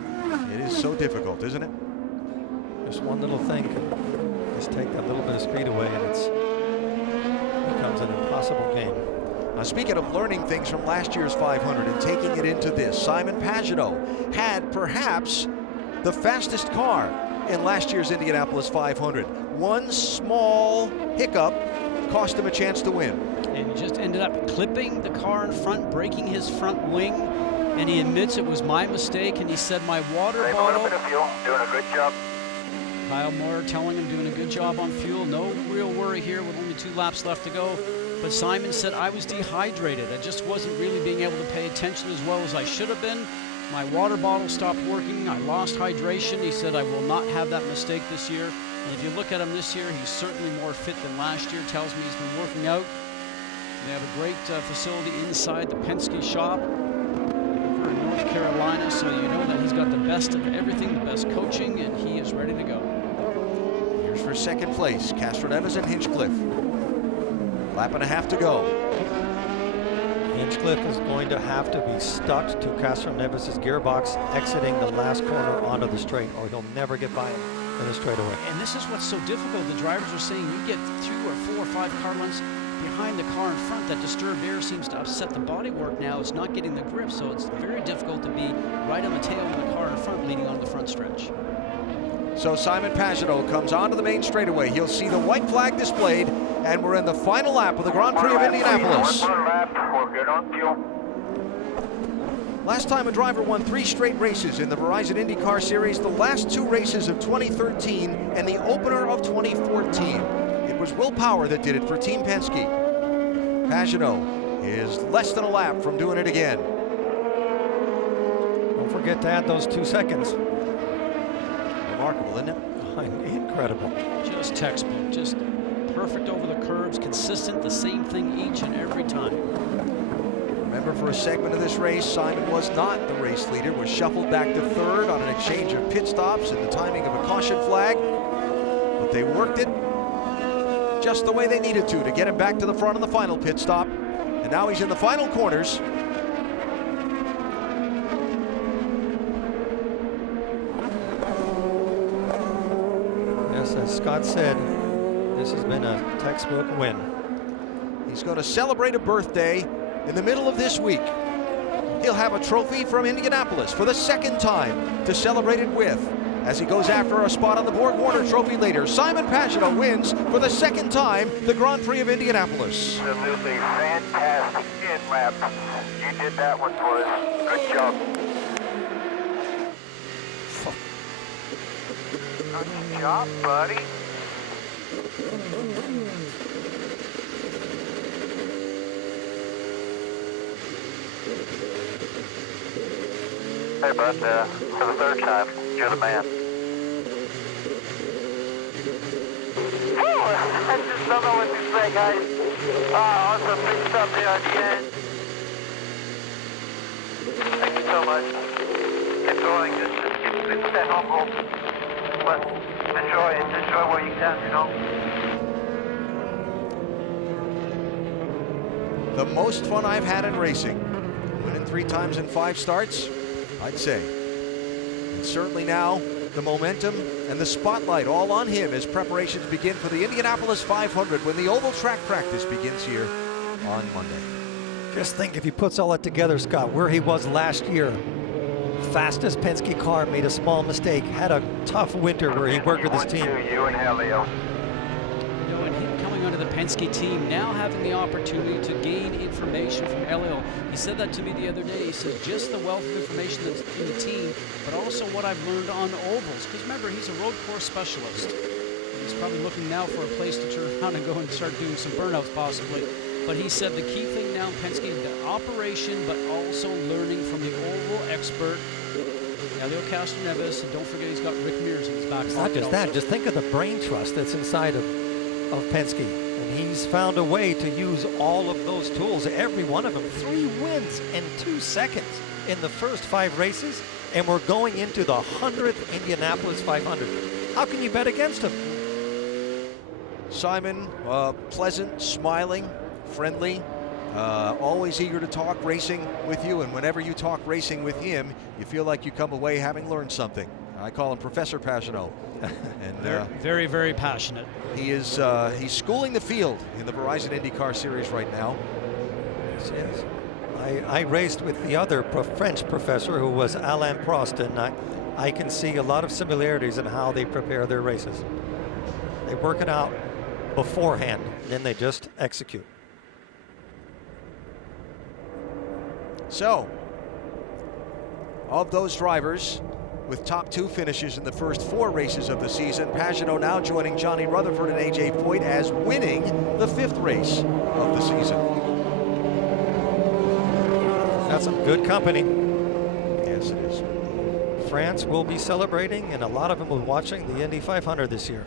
It is so difficult, isn't it? Just one little thing can just take that little bit of speed away, and it's becomes an impossible game. Now, speaking of learning things from last year's 500 and taking it into this, Simon Pagenaud had perhaps the fastest car in last year's Indianapolis 500. One small hiccup cost him a chance to win. And he just ended up clipping the car in front, breaking his front wing, and he admits it was my mistake, and he said my water Save bottle. a little bit of fuel, doing a good job. Kyle Moore telling him doing a good job on fuel. No real worry here with only 2 laps left to go. But Simon said, I was dehydrated. I just wasn't really being able to pay attention as well as I should have been. My water bottle stopped working. I lost hydration. He said, I will not have that mistake this year. And if you look at him this year, he's certainly more fit than last year. Tells me he's been working out. They have a great facility inside the Penske shop over in North Carolina. So you know that he's got the best of everything, the best coaching, and he is ready to go. Here's for 2nd place, Castroneves and Hinchcliffe. Lap and a half to go. Hinchcliffe is going to have to be stuck to Castroneves' gearbox exiting the last corner onto the straight, or he'll never get by him in the straightaway. And this is what's so difficult. The drivers are saying you get 2 or 4 or 5 car lengths behind the car in front. That disturbed air seems to upset the bodywork now. It's not getting the grip, so it's very difficult to be right on the tail of the car in front leading on the front stretch. So Simon Pagenaud comes onto the main straightaway. He'll see the white flag displayed, and we're in the final lap of the Grand Prix of Indianapolis. One more lap, we're good on fuel. Last time a driver won 3 straight races in the Verizon IndyCar Series, the last 2 races of 2013 and the opener of 2014. It was Will Power that did it for Team Penske. Pagenaud is less than a lap from doing it again. Don't forget to add those 2 seconds. Remarkable, isn't it? Incredible. Just textbook, just perfect over the curves, consistent, the same thing each and every time. Remember, for a segment of this race, Simon was not the race leader, was shuffled back to 3rd on an exchange of pit stops and the timing of a caution flag. But they worked it just the way they needed to get him back to the front of the final pit stop. And now he's in the final corners. as Scott said, this has been a textbook win. He's going to celebrate a birthday in the middle of this week. He'll have a trophy from Indianapolis for the second time to celebrate it with, as he goes after a spot on the Borg Warner Trophy later. Simon Pagenaud wins for the second time the Grand Prix of Indianapolis. Absolutely fantastic in lap. You did that one for us. Good job. Good job, buddy. Hey, bud, for the third time, you're the man. I just don't know what to say, guys. Awesome, big stuff there at the end. Thank you so much. Enjoying this, it's that humble. But enjoy it, enjoy what you can, you know? The most fun I've had in racing. Winning 3 times in 5 starts, I'd say. And certainly now, the momentum and the spotlight all on him as preparations begin for the Indianapolis 500 when the oval track practice begins here on Monday. Just think if he puts all that together, Scott, where he was last year. Fastest Penske car, made a small mistake, had a tough winter where he worked with his team. You and Helio. You know, and him coming onto the Penske team, now having the opportunity to gain information from Helio. He said that to me the other day. He says just the wealth of information that's in the team, but also what I've learned on ovals. Because remember, he's a road course specialist. He's probably looking now for a place to turn around and go and start doing some burnouts possibly. But he said the key thing now in Penske is the operation, but also learning from the oval expert, Helio Castroneves, and don't forget he's got Rick Mears in his back. It's not just that, just think of the brain trust that's inside of Penske. And he's found a way to use all of those tools, every one of them. 3 wins in 2 seconds in the first 5 races, and we're going into the 100th Indianapolis 500. How can you bet against him? Simon, pleasant, smiling, friendly, always eager to talk racing with you, and whenever you talk racing with him, you feel like you come away having learned something. I call him Professor Pagenaud. And very, very passionate. He is he's schooling the field in the Verizon IndyCar Series right now. Yes, yes. I raced with the other French professor who was Alain Prost, and I can see a lot of similarities in how they prepare their races. They work it out beforehand, then they just execute. So, of those drivers with top 2 finishes in the first 4 races of the season, Pagenaud now joining Johnny Rutherford and AJ Foyt as winning the 5th race of the season. That's some good company. Yes, it is. France will be celebrating, and a lot of them will be watching the Indy 500 this year.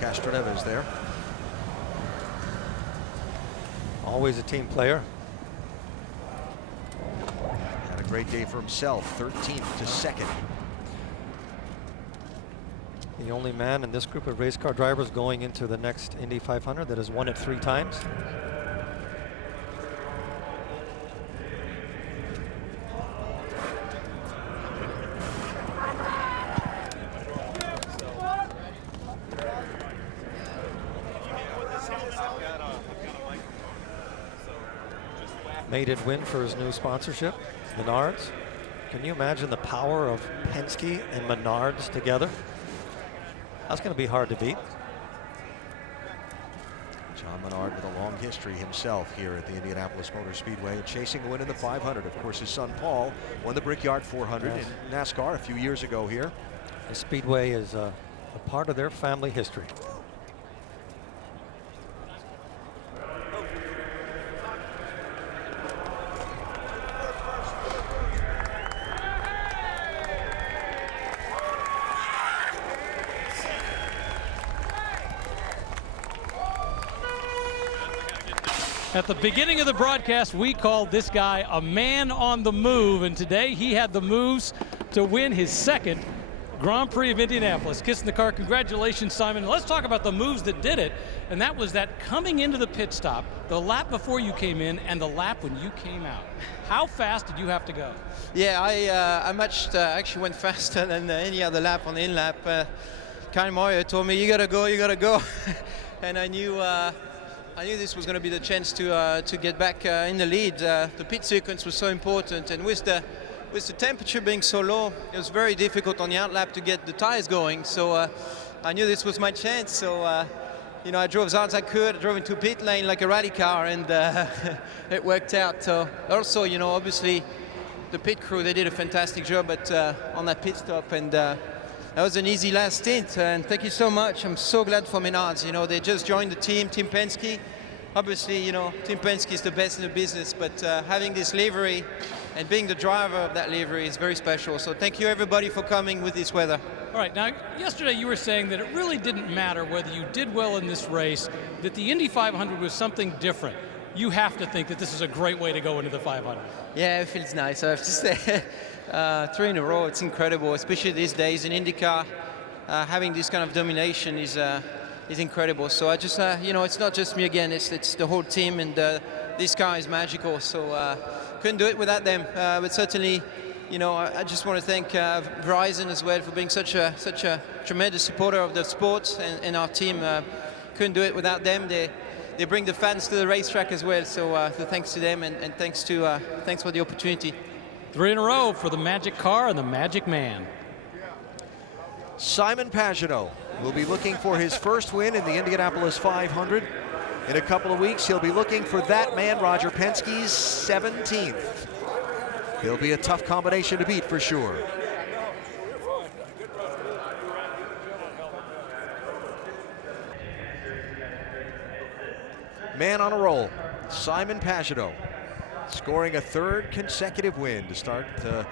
Castroneves there. Always a team player. Had a great day for himself, 13th to 2nd. The only man in this group of race car drivers going into the next Indy 500 that has won it 3 times. Maiden win for his new sponsorship, Menards. Can you imagine the power of Penske and Menards together? That's going to be hard to beat. John Menard with a long history himself here at the Indianapolis Motor Speedway, chasing a win in the 500. Of course, his son Paul won the Brickyard 400 in NASCAR a few years ago here. The Speedway is a part of their family history. At the beginning of the broadcast, we called this guy a man on the move, and today he had the moves to win his second Grand Prix of Indianapolis. Kissing the car. Congratulations, Simon. Let's talk about the moves that did it, and that was that coming into the pit stop, the lap before you came in, and the lap when you came out. How fast did you have to go? Yeah, I actually went faster than any other lap on the in-lap. Kyle Moyer told me, you gotta go. And I knew this was going to be the chance to get back in the lead. The pit sequence was so important, and with the temperature being so low, it was very difficult on the outlap to get the tires going. So I knew this was my chance. So I drove as hard as I could. I drove into pit lane like a rally car, and it worked out. So also, obviously, the pit crew, they did a fantastic job on that pit stop, and that was an easy last stint. And thank you so much. I'm so glad for Menards. They just joined the team, Team Penske. Obviously, Team Penske is the best in the business, but having this livery and being the driver of that livery is very special. So thank you, everybody, for coming with this weather. All right, now, yesterday you were saying that it really didn't matter whether you did well in this race, that the Indy 500 was something different. You have to think that this is a great way to go into the 500. Yeah, it feels nice, I have to say. 3 in a row, it's incredible, especially these days in IndyCar. Having this kind of domination is incredible. So I just, it's not just me again, it's the whole team, and this car is magical. So couldn't do it without them. But certainly, I just want to thank Verizon as well for being such a tremendous supporter of the sport and our team. Couldn't do it without them. They bring the fans to the racetrack as well. So thanks to them, and thanks for the opportunity. 3 in a row for the Magic Car and the Magic Man. Simon Pagenaud will be looking for his first win in the Indianapolis 500. In a couple of weeks, he'll be looking for that man, Roger Penske's 17th. He'll be a tough combination to beat for sure. Man on a roll, Simon Pagenaud, scoring a 3rd consecutive win to start the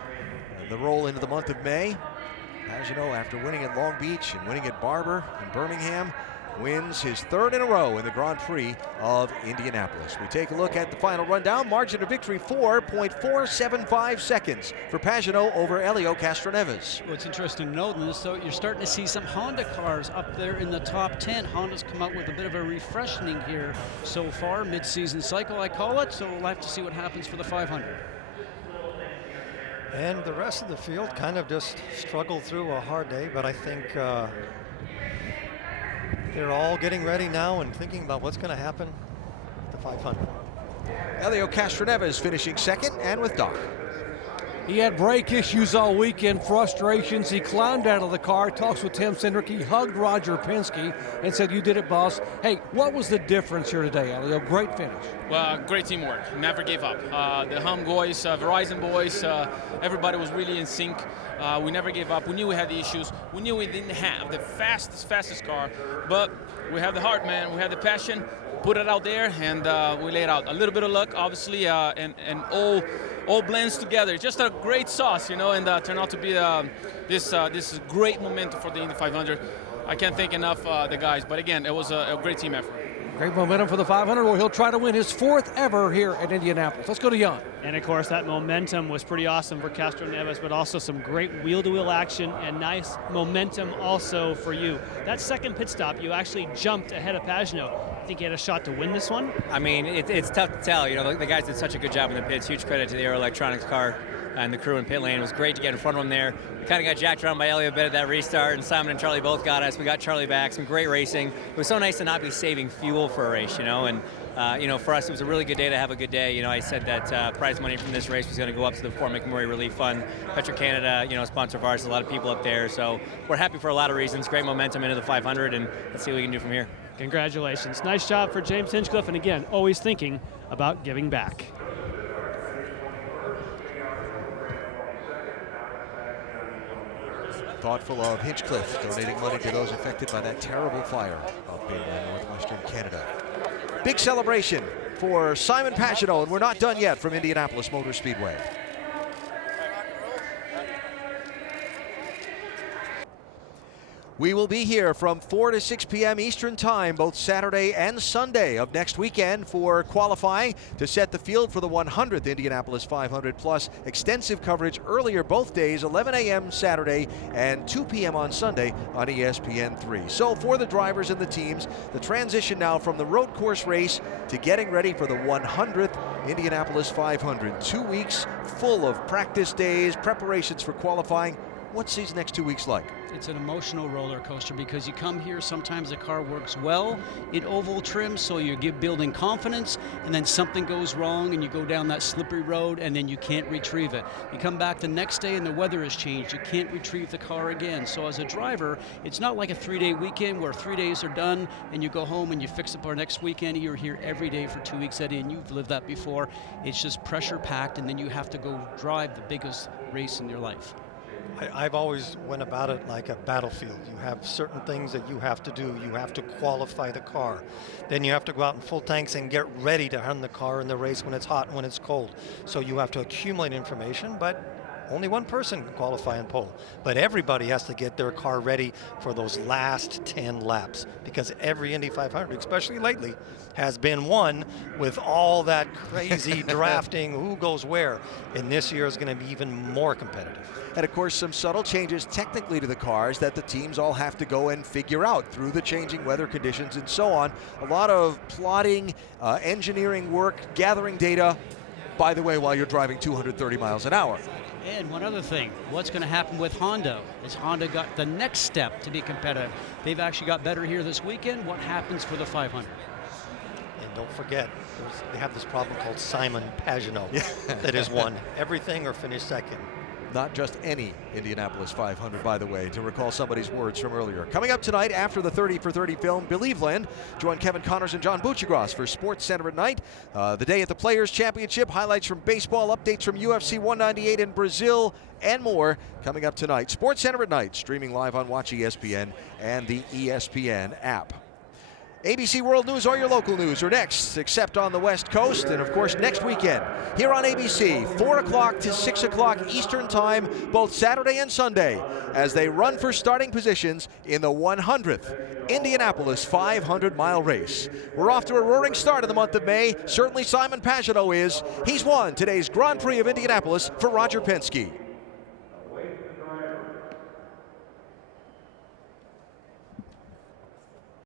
roll into the month of May. Pagenaud, after winning at Long Beach and winning at Barber and Birmingham, wins his 3rd in a row in the Grand Prix of Indianapolis. We take a look at the final rundown. Margin of victory, 4.475 seconds for Pagenaud over Helio Castroneves. Well, it's interesting to note this, though, you're starting to see some Honda cars up there in the top 10. Honda's come out with a bit of a refreshing here so far, mid-season cycle, I call it, so we'll have to see what happens for the 500. And the rest of the field kind of just struggled through a hard day, but I think they're all getting ready now and thinking about what's going to happen at the 500. Helio Castroneves finishing 2nd, and with Doc. He had brake issues all weekend, frustrations. He climbed out of the car, talks with Tim Cindric. He hugged Roger Penske and said, "You did it, boss." Hey, what was the difference here today, Helio? Great finish. Well, great teamwork. Never gave up. The Hum boys, Verizon boys, everybody was really in sync. We never gave up. We knew we had the issues. We knew we didn't have the fastest car, but we have the heart, man. We have the passion. Put it out there, and we laid out. A little bit of luck, obviously, and all blends together. Just a great sauce, and turned out to be this great momentum for the Indy 500. I can't thank enough the guys, but again, it was a great team effort. Great momentum for the 500, where he'll try to win his 4th ever here at Indianapolis. Let's go to Jan. And of course, that momentum was pretty awesome for Castroneves, but also some great wheel-to-wheel action and nice momentum also for you. That 2nd pit stop, you actually jumped ahead of Pagenaud. Think you had a shot to win this one? I mean, it's tough to tell. The guys did such a good job in the pits. Huge credit to the Aero Electronics car and the crew in pit lane. It was great to get in front of them there. We kind of got jacked around by Elliot a bit at that restart, and Simon and Charlie both got us. We got Charlie back. Some great racing. It was so nice to not be saving fuel for a race, and for us, it was a really good day to have a good day. I said that prize money from this race was going to go up to the Fort McMurray Relief Fund. Petro-Canada, sponsor of ours, a lot of people up there. So we're happy for a lot of reasons. Great momentum into the 500, and let's see what we can do from here. Congratulations. Nice job for James Hinchcliffe, and again, always thinking about giving back. Thoughtful of Hinchcliffe, donating money to those affected by that terrible fire up in northwestern Canada. Big celebration for Simon Pagenaud, and we're not done yet from Indianapolis Motor Speedway. We will be here from 4 to 6 p.m. Eastern Time, both Saturday and Sunday of next weekend for qualifying to set the field for the 100th Indianapolis 500 plus. Extensive coverage earlier both days, 11 a.m. Saturday and 2 p.m. on Sunday on ESPN3. So for the drivers and the teams, the transition now from the road course race to getting ready for the 100th Indianapolis 500. 2 weeks full of practice days, preparations for qualifying. What's these next 2 weeks like? It's an emotional roller coaster because you come here, sometimes the car works well in oval trim, so you're building confidence, and then something goes wrong and you go down that slippery road and then you can't retrieve it. You come back the next day and the weather has changed. You can't retrieve the car again. So as a driver, it's not like a 3-day weekend where 3 days are done and you go home and you fix up our next weekend. You're here every day for 2 weeks, Eddie, and you've lived that before. It's just pressure packed, and then you have to go drive the biggest race in your life. I've always went about it like a battlefield. You have certain things that you have to do. You have to qualify the car. Then you have to go out in full tanks and get ready to run the car in the race when it's hot and when it's cold. So you have to accumulate information, but only one person can qualify and pole. But everybody has to get their car ready for those last 10 laps, because every Indy 500, especially lately, has been won with all that crazy drafting, who goes where. And this year is going to be even more competitive. And of course, some subtle changes technically to the cars that the teams all have to go and figure out through the changing weather conditions and so on. A lot of plotting, engineering work, gathering data, by the way, while you're driving 230 miles an hour. And one other thing, what's going to happen with Honda? Has Honda got the next step to be competitive? They've actually got better here this weekend. What happens for the 500? And don't forget, they have this problem called Simon Pagenaud that has won everything or finished second. Not just any Indianapolis 500, by the way, to recall somebody's words from earlier. Coming up tonight after the 30 for 30 film, Believeland, join Kevin Connors and John Buchagras for Sports Center at night. The day at the Players Championship, highlights from baseball, updates from UFC 198 in Brazil, and more coming up tonight. Sports Center at night, streaming live on Watch ESPN and the ESPN app. ABC World News, all your local news, are next, except on the West Coast. And of course, next weekend here on ABC, 4 o'clock to 6 o'clock Eastern Time, both Saturday and Sunday, as they run for starting positions in the 100th Indianapolis 500-mile race. We're off to a roaring start in the month of May. Certainly Simon Pagenaud is. He's won today's Grand Prix of Indianapolis for Roger Penske.